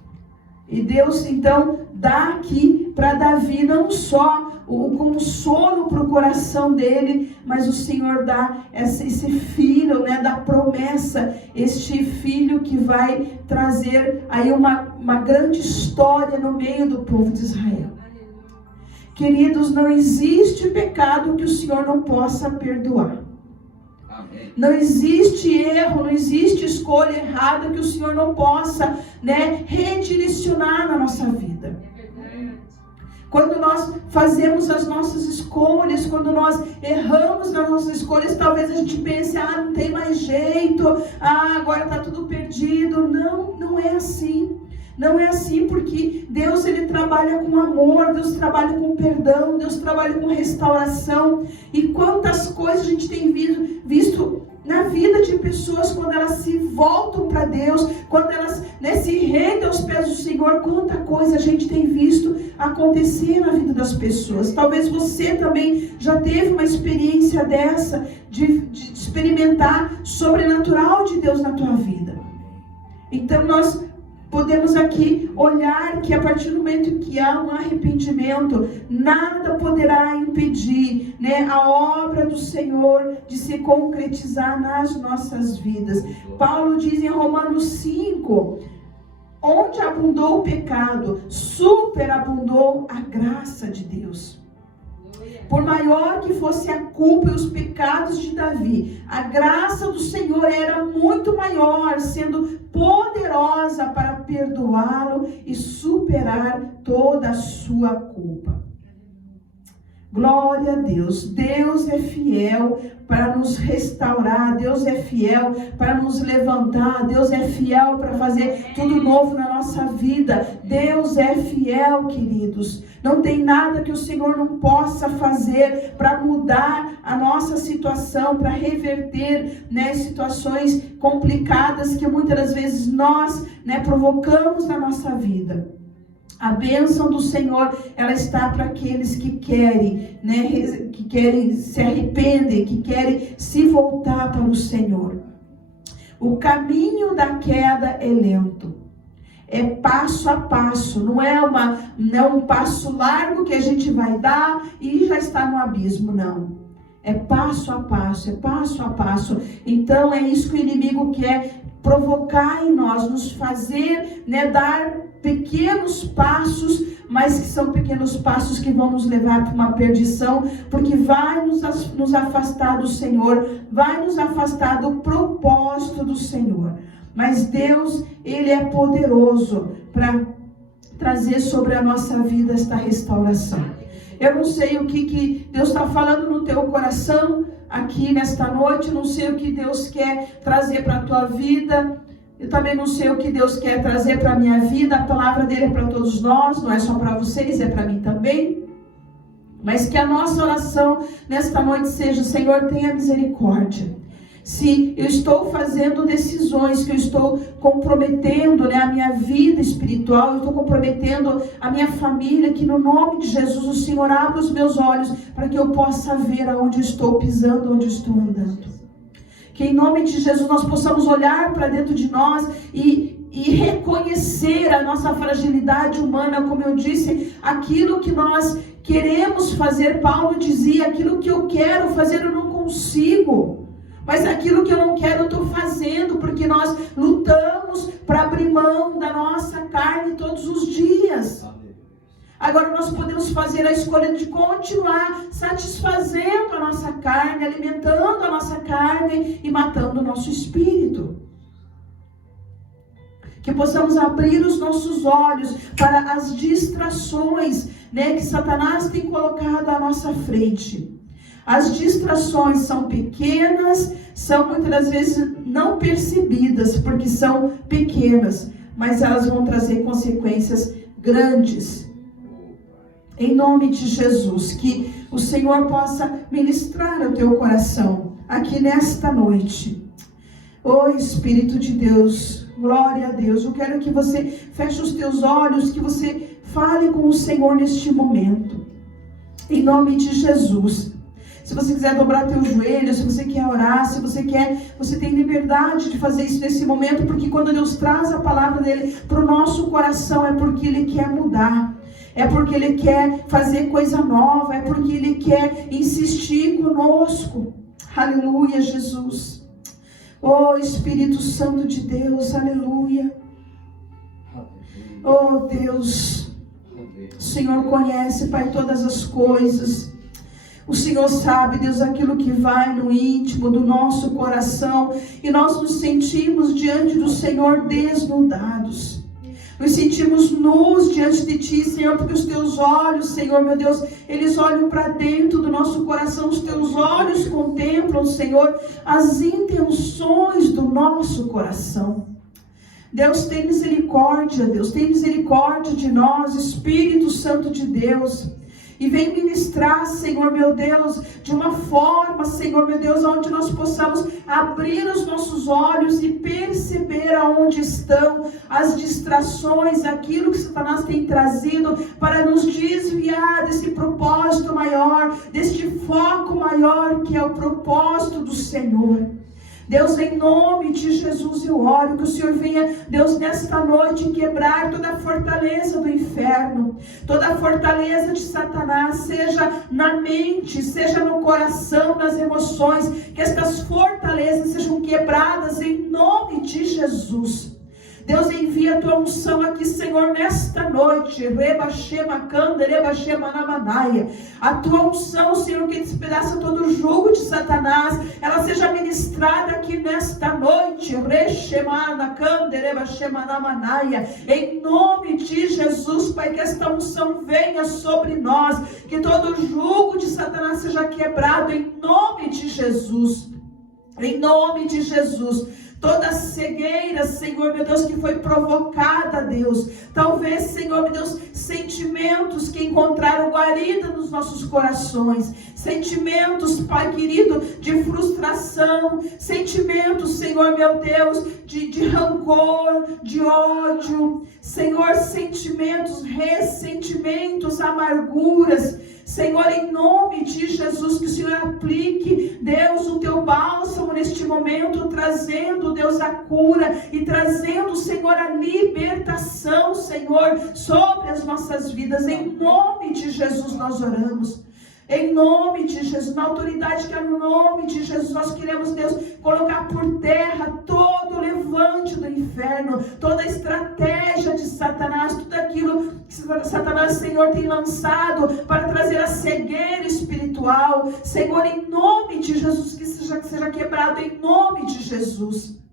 E Deus então dá aqui para Davi não só o consolo para o coração dele, mas o Senhor dá esse filho, da promessa, este filho que vai trazer aí uma grande história no meio do povo de Israel. Queridos, não existe pecado que o Senhor não possa perdoar. Não existe erro, não existe escolha errada que o Senhor não possa, redirecionar na nossa vida. Quando nós fazemos as nossas escolhas, quando nós erramos nas nossas escolhas, talvez a gente pense: não tem mais jeito, agora está tudo perdido. Não é assim. Não é assim, porque Deus, ele trabalha com amor, Deus trabalha com perdão, Deus trabalha com restauração. E quantas coisas a gente tem visto na vida de pessoas quando elas se voltam para Deus, quando elas se rendem aos pés do Senhor. Quanta coisa a gente tem visto acontecer na vida das pessoas. Talvez você também já teve uma experiência dessa, de experimentar sobrenatural de Deus na tua vida. Então nós podemos aqui olhar que a partir do momento que há um arrependimento, nada poderá impedir, a obra do Senhor de se concretizar nas nossas vidas. Paulo diz em Romanos 5, onde abundou o pecado, superabundou a graça de Deus. Por maior que fosse a culpa e os pecados de Davi, a graça do Senhor era muito maior, sendo poderosa para perdoá-lo e superar toda a sua culpa. Glória a Deus. Deus é fiel para nos restaurar. Deus é fiel para nos levantar. Deus é fiel para fazer tudo novo na nossa vida. Deus é fiel, queridos. Não tem nada que o Senhor não possa fazer para mudar a nossa situação, para reverter, situações complicadas que muitas das vezes nós, provocamos na nossa vida. A bênção do Senhor, ela está para aqueles que querem, se arrependem, que querem se voltar para o Senhor. O caminho da queda é lento, é passo a passo, não é um passo largo que a gente vai dar e já está no abismo, não. É passo a passo, é passo a passo. Então é isso que o inimigo quer provocar em nós, nos fazer, dar pequenos passos, mas que são pequenos passos que vão nos levar para uma perdição, porque vai nos afastar do Senhor, vai nos afastar do propósito do Senhor. Mas Deus, ele é poderoso para trazer sobre a nossa vida esta restauração. Eu não sei o que Deus está falando no teu coração aqui nesta noite, não sei o que Deus quer trazer para a tua vida. Eu também não sei o que Deus quer trazer para a minha vida. A palavra dele é para todos nós, não é só para vocês, é para mim também. Mas que a nossa oração nesta noite seja: Senhor, tenha misericórdia. Se eu estou fazendo decisões, que eu estou comprometendo, a minha vida espiritual, eu estou comprometendo a minha família, que no nome de Jesus o Senhor abra os meus olhos para que eu possa ver aonde estou pisando, onde estou andando. Que em nome de Jesus nós possamos olhar para dentro de nós e reconhecer a nossa fragilidade humana, como eu disse, aquilo que nós queremos fazer. Paulo dizia: aquilo que eu quero fazer eu não consigo, mas aquilo que eu não quero eu estou fazendo, porque nós lutamos para abrir mão da nossa carne todos os dias. Agora nós podemos fazer a escolha de continuar satisfazendo a nossa carne, alimentando a nossa carne e matando o nosso espírito. Que possamos abrir os nossos olhos para as distrações, que Satanás tem colocado à nossa frente. As distrações são pequenas, são muitas das vezes não percebidas, porque são pequenas, mas elas vão trazer consequências grandes. Em nome de Jesus, que o Senhor possa ministrar o teu coração aqui nesta noite. Ô Espírito de Deus, glória a Deus. Eu quero que você feche os teus olhos, que você fale com o Senhor neste momento. Em nome de Jesus. Se você quiser dobrar teu joelho, se você quer orar, se você quer, você tem liberdade de fazer isso nesse momento, porque quando Deus traz a palavra dele para o nosso coração, é porque ele quer mudar. É porque ele quer fazer coisa nova, é porque ele quer insistir conosco. Aleluia, Jesus. Oh, Espírito Santo de Deus, aleluia. Oh, Deus, o Senhor conhece, Pai, todas as coisas. O Senhor sabe, Deus, aquilo que vai no íntimo do nosso coração, e nós nos sentimos diante do Senhor desnudados. Nos sentimos nus diante de Ti, Senhor, porque os Teus olhos, Senhor, meu Deus, eles olham para dentro do nosso coração. Os Teus olhos contemplam, Senhor, as intenções do nosso coração. Deus, tem misericórdia, Deus, tem misericórdia de nós, Espírito Santo de Deus. E vem ministrar, Senhor, meu Deus, de uma forma, Senhor, meu Deus, onde nós possamos abrir os nossos olhos e perceber aonde estão as distrações, aquilo que Satanás tem trazido para nos desviar desse propósito maior, deste foco maior que é o propósito do Senhor. Deus, em nome de Jesus, eu oro que o Senhor venha, Deus, nesta noite quebrar toda a fortaleza do inferno, toda a fortaleza de Satanás, seja na mente, seja no coração, nas emoções, que estas fortalezas sejam quebradas em nome de Jesus. Deus, envia a tua unção aqui, Senhor, nesta noite. A tua unção, Senhor, que despedaça todo o jugo de Satanás, ela seja ministrada aqui nesta noite. Em nome de Jesus, Pai, que esta unção venha sobre nós, que todo o jugo de Satanás seja quebrado em nome de Jesus. Em nome de Jesus. Toda cegueira, Senhor, meu Deus, que foi provocada, Deus. Talvez, Senhor, meu Deus, sentimentos que encontraram guarida nos nossos corações. Sentimentos, Pai querido, de frustração. Sentimentos, Senhor, meu Deus, de rancor, de ódio. Senhor, sentimentos, ressentimentos, amarguras. Senhor, em nome de Jesus, que o Senhor aplique, Deus, o teu bálsamo neste momento, trazendo, Deus, a cura e trazendo, Senhor, a libertação, Senhor, sobre as nossas vidas. Em nome de Jesus nós oramos. Em nome de Jesus, na autoridade que é no nome de Jesus, nós queremos, Deus, colocar por terra todo o levante do inferno, toda a estratégia de Satanás, tudo aquilo que Satanás, Senhor, tem lançado para trazer a cegueira espiritual. Senhor, em nome de Jesus, que seja quebrado em nome de Jesus.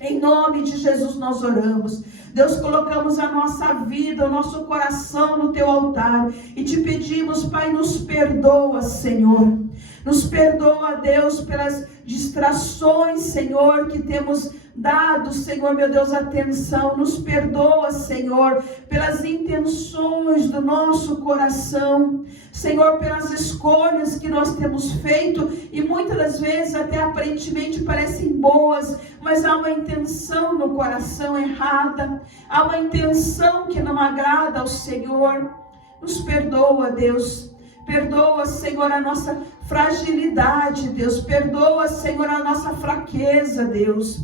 Em nome de Jesus nós oramos. Deus, colocamos a nossa vida, o nosso coração no teu altar e te pedimos, Pai, nos perdoa, Senhor. Nos perdoa, Deus, pelas distrações, Senhor, que temos dado, Senhor, meu Deus, atenção. Nos perdoa, Senhor, pelas intenções do nosso coração. Senhor, pelas escolhas que nós temos feito e muitas das vezes até aparentemente parecem boas, mas há uma intenção no coração errada, há uma intenção que não agrada ao Senhor. Nos perdoa, Deus. Perdoa, Senhor, a nossa fragilidade, Deus. Perdoa, Senhor, a nossa fraqueza, Deus.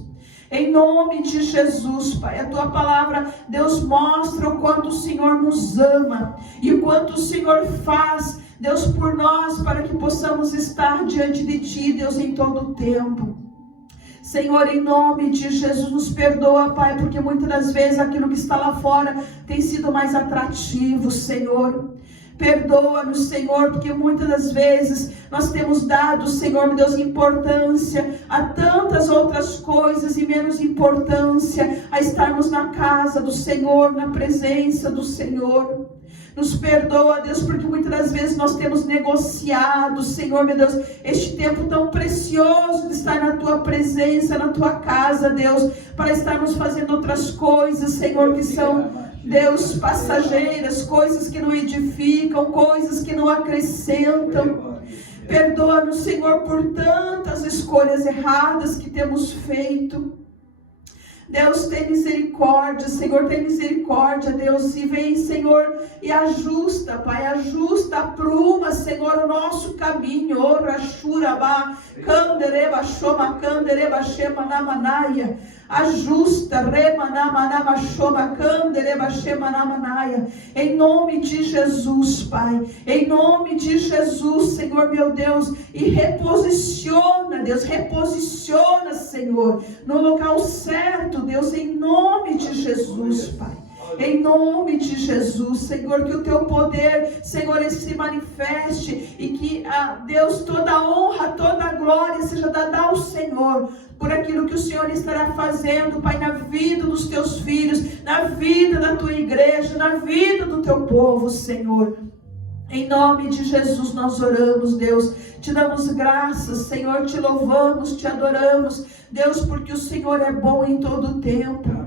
Em nome de Jesus, Pai, a tua palavra, Deus, mostra o quanto o Senhor nos ama e o quanto o Senhor faz, Deus, por nós, para que possamos estar diante de Ti, Deus, em todo o tempo. Senhor, em nome de Jesus, nos perdoa, Pai, porque muitas das vezes aquilo que está lá fora tem sido mais atrativo, Senhor. Perdoa-nos, Senhor, porque muitas das vezes nós temos dado, Senhor, meu Deus, importância a tantas outras coisas e menos importância a estarmos na casa do Senhor, na presença do Senhor. Nos perdoa, Deus, porque muitas das vezes nós temos negociado, Senhor, meu Deus, este tempo tão precioso de estar na Tua presença, na Tua casa, Deus, para estarmos fazendo outras coisas, Senhor, que são, Deus, passageiras, coisas que não edificam, coisas que não acrescentam. Perdoa-nos, Senhor, por tantas escolhas erradas que temos feito. Deus, tem misericórdia, Senhor, tem misericórdia, Deus, e vem, Senhor, e ajusta, Pai, ajusta, apruma, Senhor, o nosso caminho, Rashurabá, Kandereba, Shoma, Kandereba, Shema, Namanaya, ajusta, Remanamanama, Shoma, Kandereba, Shema, Namanaya, em nome de Jesus, Pai, em nome de Jesus, Senhor, meu Deus, e reposiciona, Deus, reposiciona, Senhor, no local certo, Deus, em nome de Jesus, Pai. Em nome de Jesus, Senhor, que o Teu poder, Senhor, ele se manifeste e que, Deus, toda a honra, toda a glória seja dada ao Senhor por aquilo que o Senhor estará fazendo, Pai, na vida dos Teus filhos, na vida da Tua igreja, na vida do Teu povo, Senhor. Em nome de Jesus nós oramos, Deus, te damos graças, Senhor, te louvamos, te adoramos, Deus, porque o Senhor é bom em todo o tempo.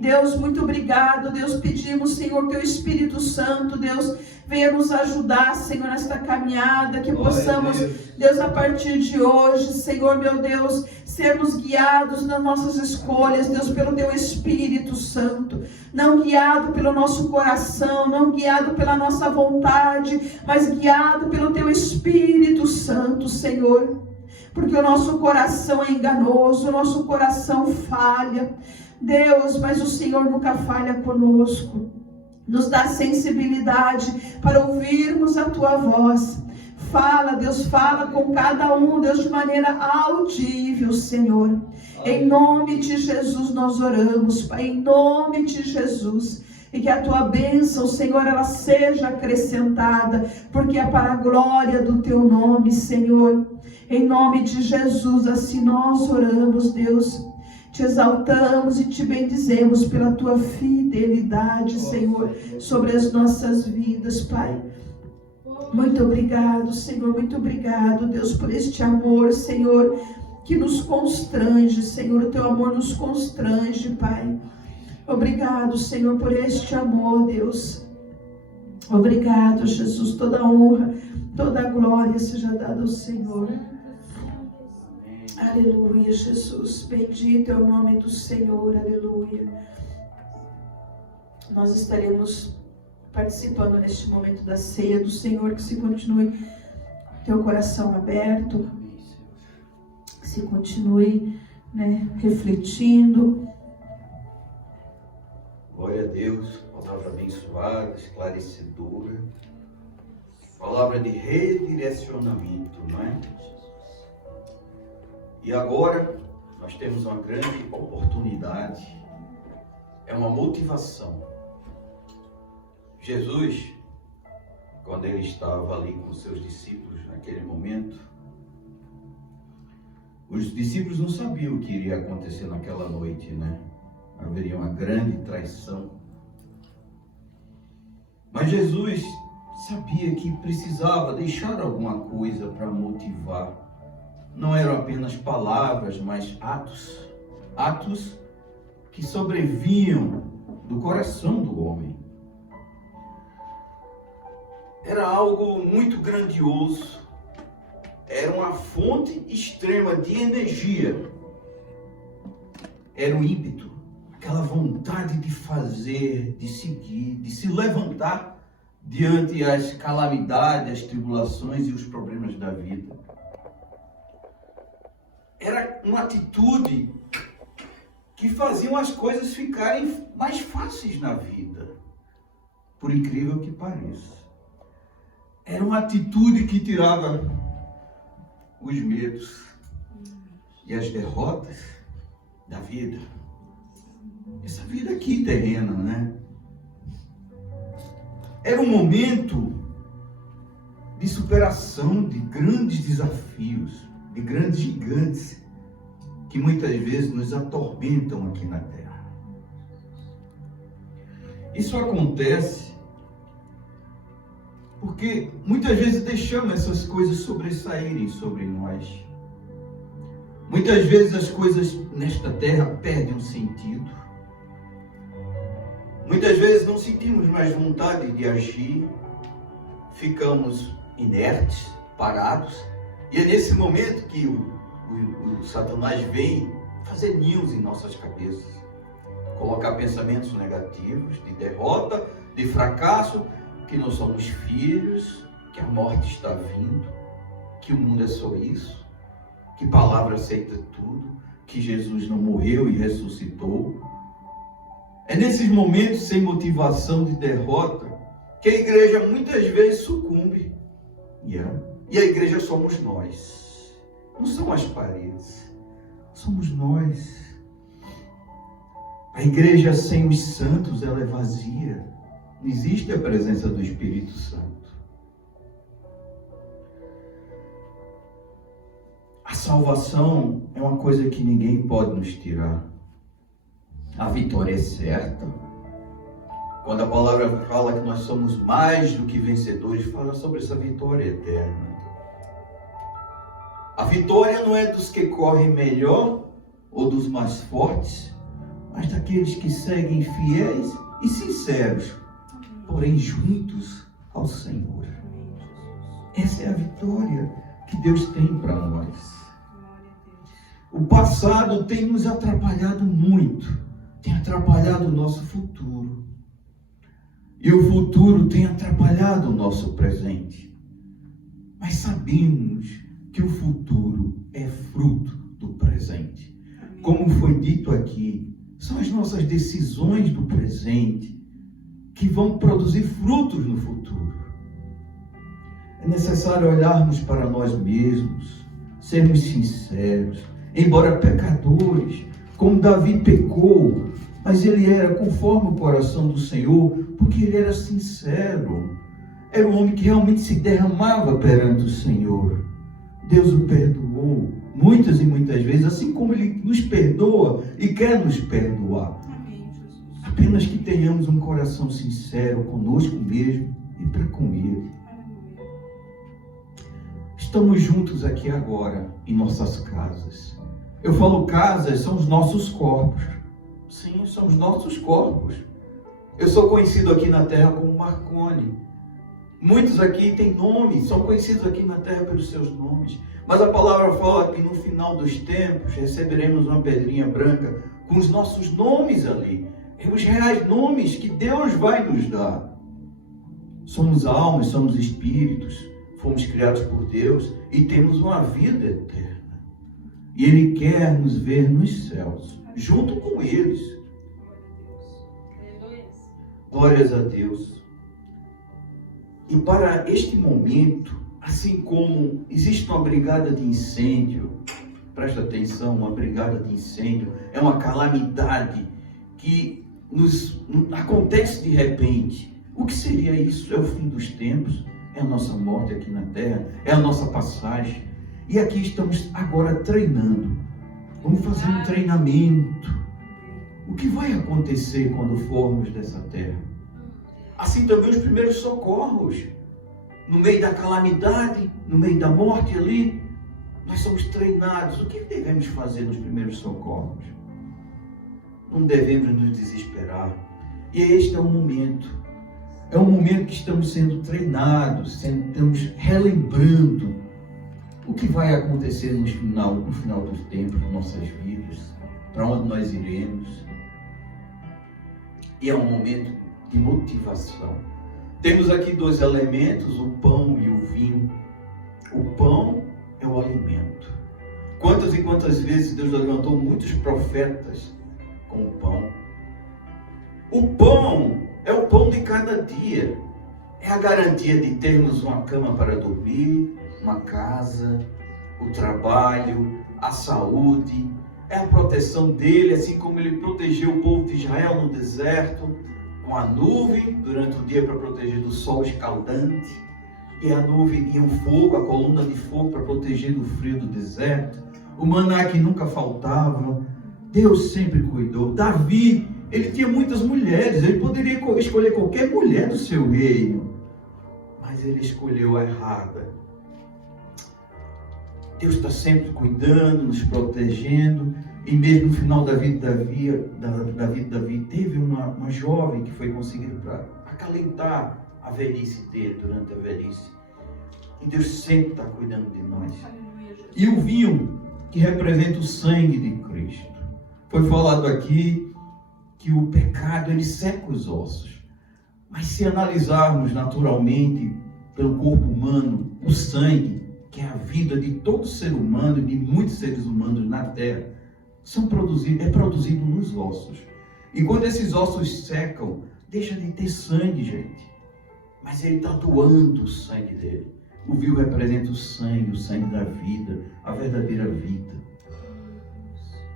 Deus, muito obrigado, Deus, pedimos, Senhor, Teu Espírito Santo, Deus, venha nos ajudar, Senhor, nesta caminhada, que possamos, Deus, a partir de hoje, Senhor, meu Deus, sermos guiados nas nossas escolhas, Deus, pelo Teu Espírito Santo, não guiado pelo nosso coração, não guiado pela nossa vontade, mas guiado pelo Teu Espírito Santo, Senhor, porque o nosso coração é enganoso, o nosso coração falha, Deus, mas o Senhor nunca falha conosco. Nos dá sensibilidade para ouvirmos a Tua voz. Fala, Deus, fala com cada um, Deus, de maneira audível, Senhor. Em nome de Jesus nós oramos, Pai, em nome de Jesus. E que a Tua bênção, Senhor, ela seja acrescentada, porque é para a glória do Teu nome, Senhor. Em nome de Jesus, assim nós oramos, Deus. Te exaltamos e te bendizemos pela Tua fidelidade, Senhor, sobre as nossas vidas, Pai. Muito obrigado, Senhor, muito obrigado, Deus, por este amor, Senhor, que nos constrange, Senhor, o Teu amor nos constrange, Pai. Obrigado, Senhor, por este amor, Deus. Obrigado, Jesus, toda a honra, toda a glória seja dada ao Senhor. Aleluia, Jesus, bendito é o nome do Senhor, aleluia. Nós estaremos participando neste momento da ceia do Senhor, que se continue teu coração aberto, que se continue, refletindo. Glória a Deus, palavra abençoada, esclarecedora, palavra de redirecionamento, não é? E agora nós temos uma grande oportunidade, é uma motivação. Jesus, quando ele estava ali com seus discípulos naquele momento, os discípulos não sabiam o que iria acontecer naquela noite, né? Haveria uma grande traição. Mas Jesus sabia que precisava deixar alguma coisa para motivar. Não eram apenas palavras, mas atos. Atos que sobrevinham do coração do homem. Era algo muito grandioso. Era uma fonte extrema de energia. Era o ímpeto, aquela vontade de fazer, de seguir, de se levantar diante as calamidades, as tribulações e os problemas da vida. Era uma atitude que fazia as coisas ficarem mais fáceis na vida, por incrível que pareça. Era uma atitude que tirava os medos e as derrotas da vida. Essa vida aqui terrena, né? Era um momento de superação de grandes desafios, de grandes gigantes, que muitas vezes nos atormentam aqui na terra. Isso acontece porque muitas vezes deixamos essas coisas sobressaírem sobre nós. Muitas vezes as coisas nesta terra perdem o sentido. Muitas vezes não sentimos mais vontade de agir, ficamos inertes, parados, e é nesse momento que o Satanás vem fazer ninhos em nossas cabeças, colocar pensamentos negativos, de derrota, de fracasso, que não somos filhos, que a morte está vindo, que o mundo é só isso, que palavra aceita tudo, que Jesus não morreu e ressuscitou. É nesses momentos sem motivação de derrota que a igreja muitas vezes sucumbe. E a igreja somos nós. Não são as paredes. Somos nós. A igreja sem os santos, ela é vazia. Não existe a presença do Espírito Santo. A salvação é uma coisa que ninguém pode nos tirar. A vitória é certa. Quando a palavra fala que nós somos mais do que vencedores, fala sobre essa vitória eterna. A vitória não é dos que correm melhor ou dos mais fortes, mas daqueles que seguem fiéis e sinceros, porém juntos ao Senhor. Essa é a vitória que Deus tem para nós. O passado tem nos atrapalhado muito, tem atrapalhado o nosso futuro. E o futuro tem atrapalhado o nosso presente. Mas sabemos que o futuro é fruto do presente. Como foi dito aqui, são as nossas decisões do presente que vão produzir frutos no futuro. É necessário olharmos para nós mesmos, sermos sinceros, embora pecadores, como Davi pecou, mas ele era conforme o coração do Senhor, porque ele era sincero. Era um homem que realmente se derramava perante o Senhor. Deus o perdoou muitas e muitas vezes, assim como Ele nos perdoa e quer nos perdoar. Apenas que tenhamos um coração sincero conosco mesmo e para com Ele. Estamos juntos aqui agora em nossas casas. Eu falo casas, são os nossos corpos. Sim, são os nossos corpos. Eu sou conhecido aqui na terra como Marconi. Muitos aqui têm nome, são conhecidos aqui na terra pelos seus nomes. Mas a palavra fala que no final dos tempos receberemos uma pedrinha branca com os nossos nomes ali. Os reais nomes que Deus vai nos dar. Somos almas, somos espíritos, fomos criados por Deus e temos uma vida eterna. E Ele quer nos ver nos céus, junto com eles. Glórias a Deus. E para este momento, assim como existe uma brigada de incêndio, presta atenção, uma brigada de incêndio é uma calamidade que nos acontece de repente. O que seria isso? É o fim dos tempos, é a nossa morte aqui na terra, é a nossa passagem. E aqui estamos agora treinando. Vamos fazer um treinamento. O que vai acontecer quando formos dessa terra? Assim também os primeiros socorros. No meio da calamidade, no meio da morte ali, nós somos treinados. O que devemos fazer nos primeiros socorros? Não devemos nos desesperar. E este é o momento. É um momento que estamos sendo treinados, estamos relembrando o que vai acontecer no final dos tempos, nas nossas vidas, para onde nós iremos. E é um momento de motivação. Temos aqui dois elementos, o pão e o vinho. O pão é o alimento. Quantas e quantas vezes Deus levantou muitos profetas com o pão. O pão é o pão de cada dia. É a garantia de termos uma cama para dormir, uma casa, o trabalho, a saúde. É a proteção dele, assim como ele protegeu o povo de Israel no deserto, com a nuvem durante o dia para proteger do sol escaldante, e a nuvem e o fogo, a coluna de fogo para proteger do frio do deserto, o maná que nunca faltava. Deus sempre cuidou. Davi, ele tinha muitas mulheres, ele poderia escolher qualquer mulher do seu reino, mas ele escolheu a errada. Deus está sempre cuidando, nos protegendo. E mesmo no final da vida de Davi, teve uma jovem que foi conseguida para acalentar a velhice dele durante a velhice. E Deus sempre está cuidando de nós. E o vinho, que representa o sangue de Cristo. Foi falado aqui que o pecado, ele seca os ossos. Mas se analisarmos naturalmente pelo corpo humano, o sangue, que é a vida de todo ser humano e de muitos seres humanos na Terra, é produzido nos ossos. E quando esses ossos secam, deixa de ter sangue, gente. Mas ele está doando o sangue dele. O vinho representa o sangue da vida, a verdadeira vida.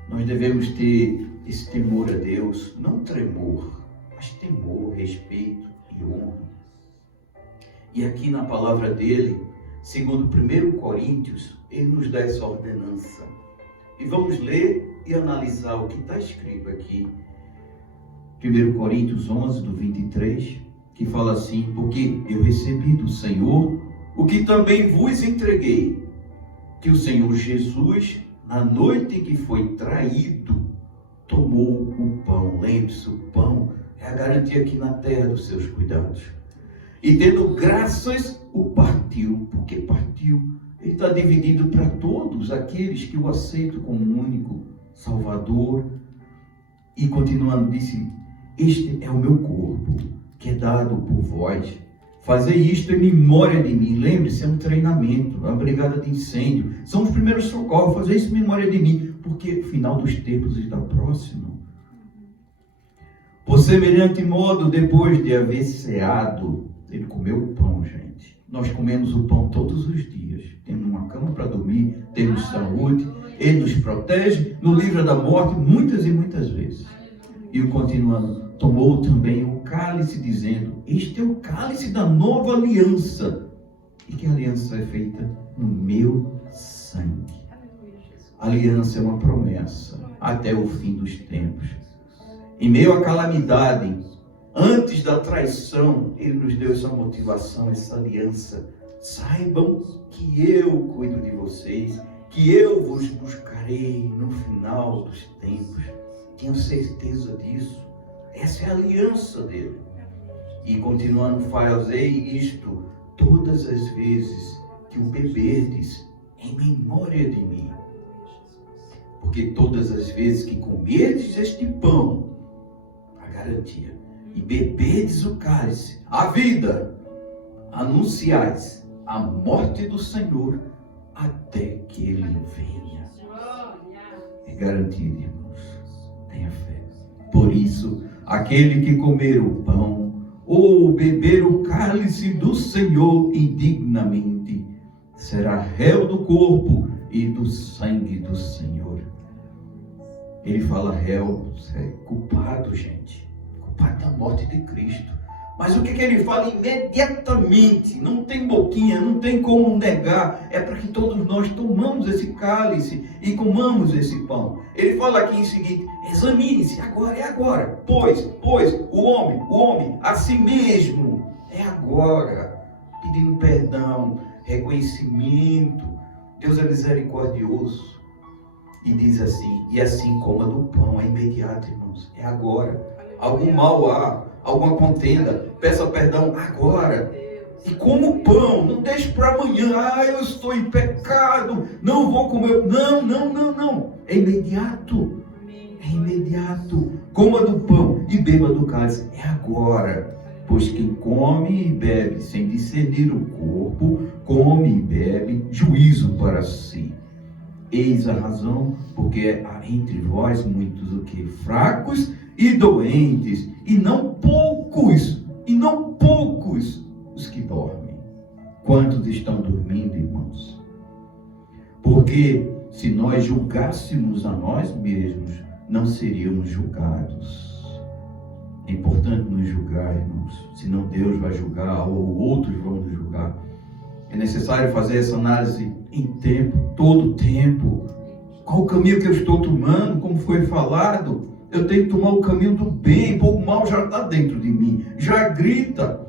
Nós devemos ter esse temor a Deus, não tremor, mas temor, respeito e honra. E aqui na palavra dele, segundo 1 Coríntios, ele nos dá essa ordenança. E vamos ler e analisar o que está escrito aqui. 1 Coríntios 11, do 23, que fala assim: porque eu recebi do Senhor o que também vos entreguei, que o Senhor Jesus, na noite em que foi traído, tomou o pão. Lembre-se, o pão é a garantia aqui na terra dos seus cuidados. E tendo graças, o partiu. Por que partiu? Ele está dividido para todos aqueles que o aceitam como único Salvador. E continuando, disse: este é o meu corpo, que é dado por vós. Fazer isto em memória de mim. Lembre-se, é um treinamento, a brigada de incêndio. São os primeiros socorros. Fazer isso em memória de mim, porque o final dos tempos está próximo. Por semelhante modo, depois de haver ceado, ele comeu o pão, gente. Nós comemos o pão todos os dias. Temos uma cama para dormir, temos saúde, ele nos protege, nos livra da morte muitas e muitas vezes. E o continuando, tomou também o cálice, dizendo: este é o cálice da nova aliança. E que aliança é feita no meu sangue. A aliança é uma promessa até o fim dos tempos. Em meio à calamidade, antes da traição, ele nos deu essa motivação, essa aliança. Saibam que eu cuido de vocês, que eu vos buscarei no final dos tempos. Tenho certeza disso. Essa é a aliança dele. E continuando, fazei isto todas as vezes que o beberdes, em memória de mim. Porque todas as vezes que comerdes este pão, a garantia, e beberdes o cálice, a vida, anunciais a morte do Senhor até que ele venha. É garantido, irmãos. Tenha fé. Por isso, aquele que comer o pão ou beber o cálice do Senhor indignamente será réu do corpo e do sangue do Senhor. Ele fala réu, é culpado, gente. Culpado da morte de Cristo. Mas o que ele fala imediatamente? Não tem boquinha, não tem como negar. É para que todos nós tomamos esse cálice e comamos esse pão. Ele fala aqui em seguinte: examine-se, agora é agora. Pois o homem, a si mesmo, é agora. Pedindo perdão, reconhecimento. Deus é misericordioso. E diz assim: e assim coma do pão, é imediato, irmãos. É agora. Algum mal há, alguma contenda, peça perdão agora. E como pão, não deixe para amanhã. Eu estou em pecado, não vou comer. Não. É imediato. É imediato. Coma do pão e beba do cálice. É agora. Pois quem come e bebe sem discernir o corpo, come e bebe juízo para si. Eis a razão, porque há entre vós muitos o que? Fracos e doentes, e não poucos os que dormem. Quantos estão dormindo, irmãos? Porque se nós julgássemos a nós mesmos, não seríamos julgados. É importante nos julgar, irmãos, senão Deus vai julgar, ou outros vão nos julgar. É necessário fazer essa análise em tempo, todo o tempo. Qual o caminho que eu estou tomando? Como foi falado, eu tenho que tomar o caminho do bem, porque o mal já está dentro de mim, já grita.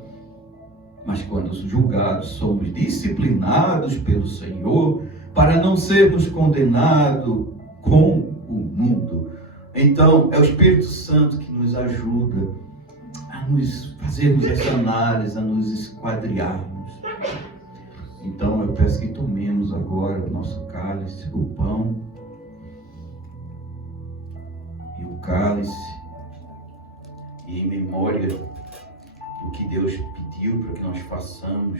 Mas quando julgados, somos disciplinados pelo Senhor, para não sermos condenados com o mundo. Então, é o Espírito Santo que nos ajuda a nos fazermos essa análise, a nos esquadriarmos. Então, eu peço que tomemos agora o nosso cálice, o pão e o cálice, e em memória do que Deus pediu para que nós façamos,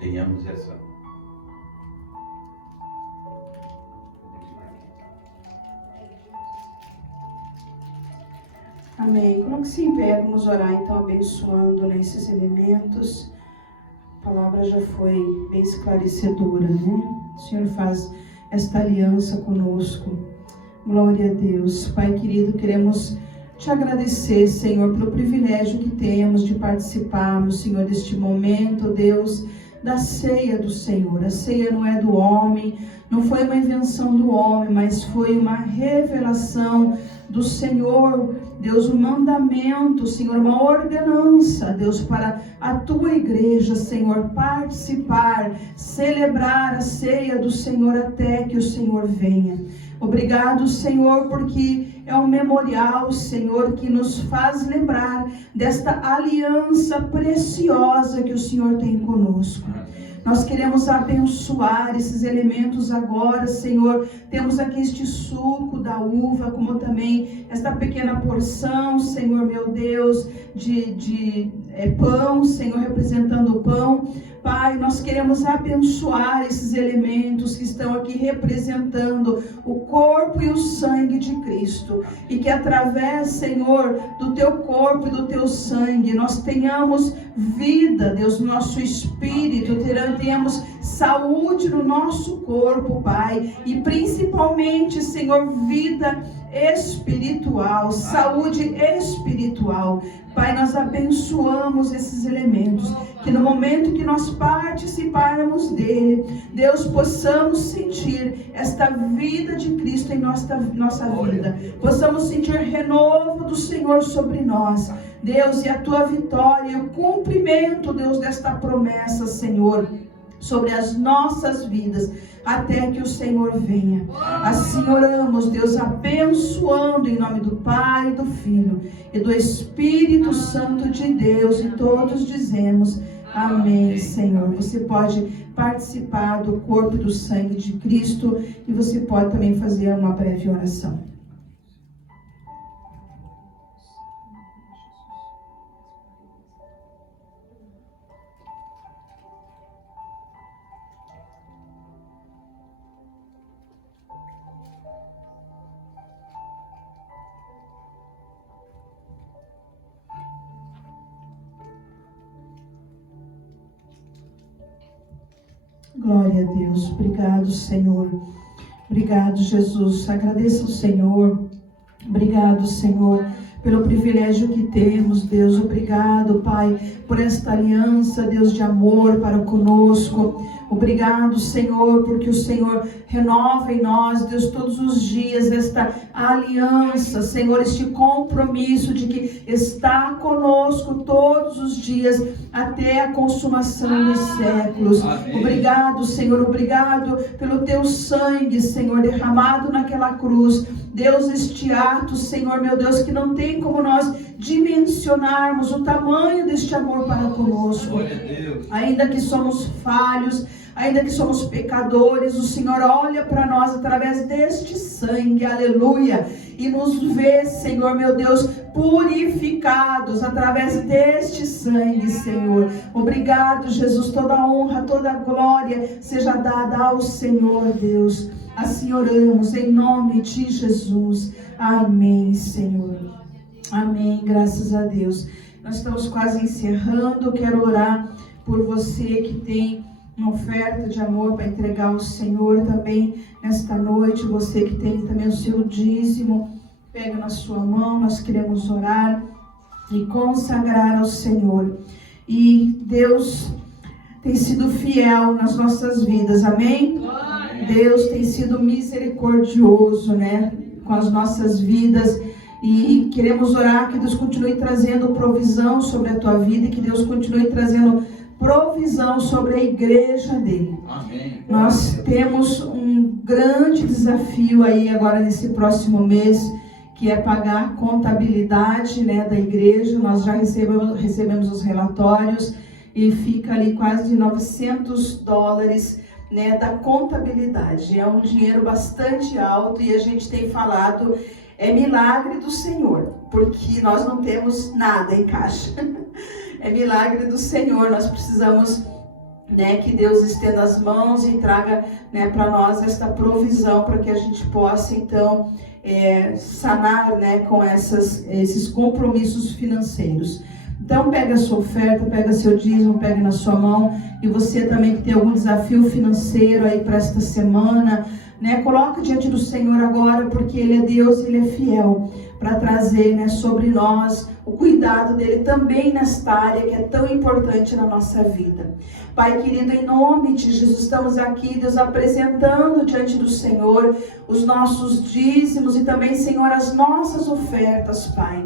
tenhamos essa. Amém. Coloque-se em pé, vamos orar então abençoando nesses elementos. A palavra já foi bem esclarecedora, né? O Senhor faz esta aliança conosco. Glória a Deus. Pai querido, queremos te agradecer, Senhor, pelo privilégio que temos de participarmos, Senhor, deste momento, Deus, da ceia do Senhor. A ceia não é do homem, não foi uma invenção do homem, mas foi uma revelação do Senhor, Deus, um mandamento, Senhor, uma ordenança, Deus, para a tua igreja, Senhor, participar, celebrar a ceia do Senhor até que o Senhor venha. Obrigado, Senhor, porque é um memorial, Senhor, que nos faz lembrar desta aliança preciosa que o Senhor tem conosco. Nós queremos abençoar esses elementos agora, Senhor. Temos aqui este suco da uva, como também esta pequena porção, Senhor, meu Deus, de pão, Senhor, representando o pão. Pai, nós queremos abençoar esses elementos que estão aqui representando o corpo e o sangue de Cristo. E que através, Senhor, do teu corpo e do teu sangue, nós tenhamos vida, Deus, no nosso espírito, tenhamos saúde no nosso corpo, Pai. E principalmente, Senhor, vida espiritual, saúde espiritual. Pai, nós abençoamos esses elementos, que no momento que nós participarmos dele, Deus, possamos sentir esta vida de Cristo em nossa vida, possamos sentir renovo do Senhor sobre nós, Deus, e a tua vitória, e o cumprimento, Deus, desta promessa, Senhor, sobre as nossas vidas, até que o Senhor venha. Assim oramos, Deus, abençoando em nome do Pai, do Filho e do Espírito Santo de Deus, e todos dizemos amém, Senhor. Você pode participar do corpo e do sangue de Cristo, e você pode também fazer uma breve oração. Glória a Deus. Obrigado, Senhor. Obrigado, Jesus. Agradeço ao Senhor. Obrigado, Senhor, pelo privilégio que temos, Deus. Obrigado, Pai, por esta aliança, Deus, de amor para conosco. Obrigado, Senhor, porque o Senhor renova em nós, Deus, todos os dias esta aliança, Senhor, este compromisso de que está conosco todos os dias até a consumação dos séculos. Amém. Obrigado, Senhor, obrigado pelo teu sangue, Senhor, derramado naquela cruz. Deus, este ato, Senhor, meu Deus, que não tem como nós dimensionarmos o tamanho deste amor para conosco. Ainda que somos falhos, ainda que somos pecadores, o Senhor olha para nós através deste sangue, aleluia, e nos vê, Senhor, meu Deus, purificados através deste sangue, Senhor. Obrigado, Jesus, toda a honra, toda a glória seja dada ao Senhor, Deus. Assim oramos em nome de Jesus. Amém, Senhor. Amém, graças a Deus. Nós estamos quase encerrando. Quero orar por você que tem uma oferta de amor para entregar ao Senhor também nesta noite. Você que tem também o seu dízimo, pega na sua mão. Nós queremos orar e consagrar ao Senhor. E Deus, tem sido fiel nas nossas vidas, amém? Deus tem sido misericordioso, né, com as nossas vidas. E queremos orar que Deus continue trazendo provisão sobre a tua vida e que Deus continue trazendo provisão sobre a igreja dele. Amém. Nós temos um grande desafio aí agora nesse próximo mês, que é pagar a contabilidade, né, da igreja. Nós já recebemos os relatórios e fica ali quase $900, né, da contabilidade. É um dinheiro bastante alto e a gente tem falado, é milagre do Senhor, porque nós não temos nada em caixa. É milagre do Senhor, nós precisamos, né, que Deus estenda as mãos e traga, né, para nós esta provisão, para que a gente possa então sanar, né, com esses compromissos financeiros. Então pega a sua oferta, pega seu dízimo, pega na sua mão, e você também que tem algum desafio financeiro aí para esta semana, né, coloca diante do Senhor agora, porque Ele é Deus, Ele é fiel para trazer, né, sobre nós o cuidado dele também nesta área que é tão importante na nossa vida. Pai querido, em nome de Jesus, estamos aqui, Deus, apresentando diante do Senhor os nossos dízimos e também, Senhor, as nossas ofertas, Pai.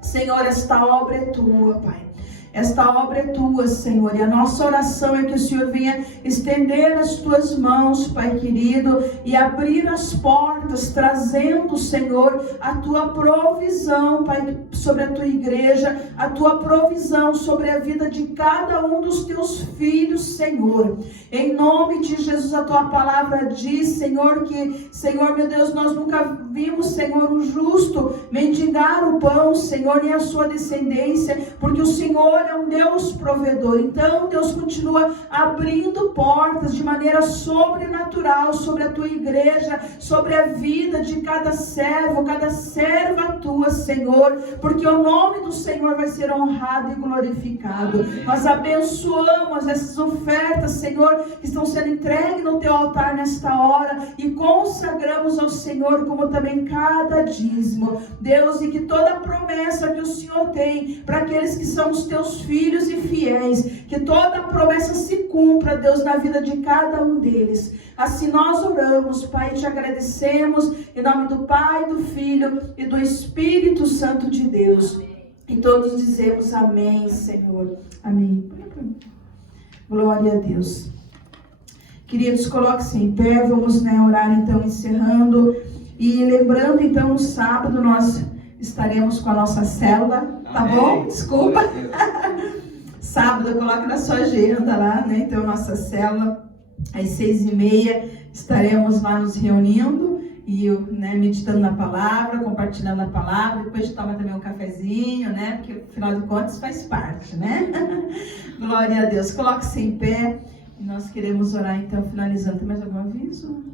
Senhor, esta obra é tua, Pai. Esta obra é tua, Senhor, e a nossa oração é que o Senhor venha estender as tuas mãos, Pai querido, e abrir as portas, trazendo, Senhor, a tua provisão, Pai, sobre a tua igreja, a tua provisão sobre a vida de cada um dos teus filhos, Senhor. Em nome de Jesus, a tua palavra diz, Senhor, que, Senhor, meu Deus, nós nunca vimos, Senhor, um justo mendigar o pão, Senhor, e a sua descendência, porque o Senhor é um Deus provedor. Então Deus continua abrindo portas de maneira sobrenatural sobre a tua igreja, sobre a vida de cada servo, cada serva tua, Senhor, porque o nome do Senhor vai ser honrado e glorificado. Nós abençoamos essas ofertas, Senhor, que estão sendo entregues no teu altar nesta hora, e consagramos ao Senhor como também cada dízimo, Deus, e que toda promessa que o Senhor tem para aqueles que são os teus filhos e fiéis, que toda promessa se cumpra, Deus, na vida de cada um deles. Assim nós oramos, Pai, e te agradecemos, em nome do Pai, do Filho e do Espírito Santo de Deus. E todos dizemos amém, Senhor. Amém. Glória a Deus. Queridos, coloque-se em pé, vamos, né, orar então, encerrando. E lembrando então, no sábado nós estaremos com a nossa célula, tá Amém. Bom? Desculpa. Sábado, coloque na sua agenda lá, né? Então, nossa célula, às 6h30, estaremos lá nos reunindo e, né, meditando na palavra, compartilhando a palavra. Depois a gente toma também um cafezinho, né? Porque, afinal de contas, faz parte, né? Glória a Deus. Coloque-se em pé e nós queremos orar, então, finalizando. Tem mais algum aviso?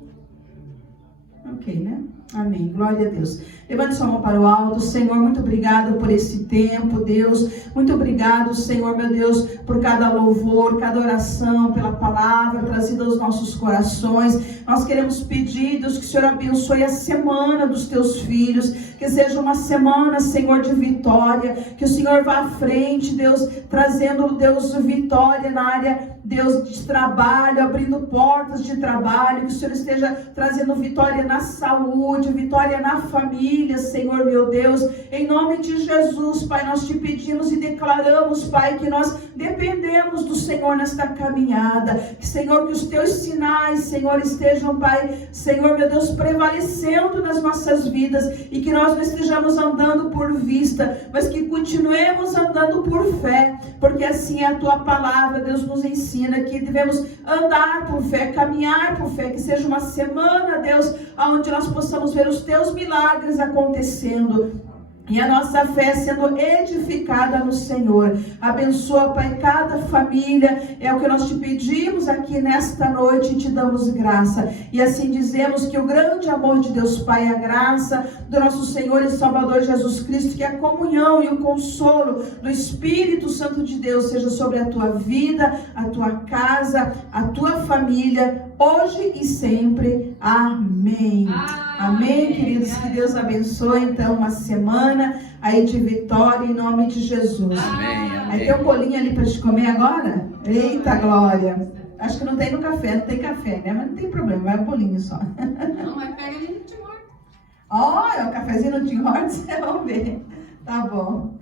Ok, né? Amém. Glória a Deus. Levante sua mão para o alto. Senhor, muito obrigado por esse tempo, Deus. Muito obrigado, Senhor, meu Deus, por cada louvor, cada oração, pela palavra trazida aos nossos corações. Nós queremos pedir, Deus, que o Senhor abençoe a semana dos teus filhos, que seja uma semana, Senhor, de vitória, que o Senhor vá à frente, Deus, trazendo, Deus, vitória na área, Deus, de trabalho, abrindo portas de trabalho, que o Senhor esteja trazendo vitória na saúde, vitória na família, Senhor, meu Deus, em nome de Jesus, Pai, nós te pedimos e declaramos, Pai, que nós dependemos do Senhor nesta caminhada, que, Senhor, que os teus sinais, Senhor, estejam, Pai, Senhor, meu Deus, prevalecendo nas nossas vidas, e que nós não estejamos andando por vista, mas que continuemos andando por fé, porque assim é a tua palavra, Deus, nos ensina que devemos andar por fé, caminhar por fé, que seja uma semana, Deus, onde nós possamos ver os teus milagres acontecendo e a nossa fé sendo edificada no Senhor. Abençoa, Pai, cada família, é o que nós te pedimos aqui nesta noite e te damos graça. E assim dizemos que o grande amor de Deus Pai, a graça do nosso Senhor e Salvador Jesus Cristo, que a comunhão e o consolo do Espírito Santo de Deus seja sobre a tua vida, a tua casa, a tua família, hoje e sempre. Amém. Amém, queridos. Que Deus abençoe, então, uma semana aí de vitória em nome de Jesus. Amém, Aí amém. tem um bolinho ali para te comer agora? Eita glória! Acho que não tem no café, não tem café, né? Mas não tem problema, vai um bolinho só. Não, mas pega ali no Tim Hortons. Ó, é o cafezinho no Tim Hortons, vamos ver. Tá bom.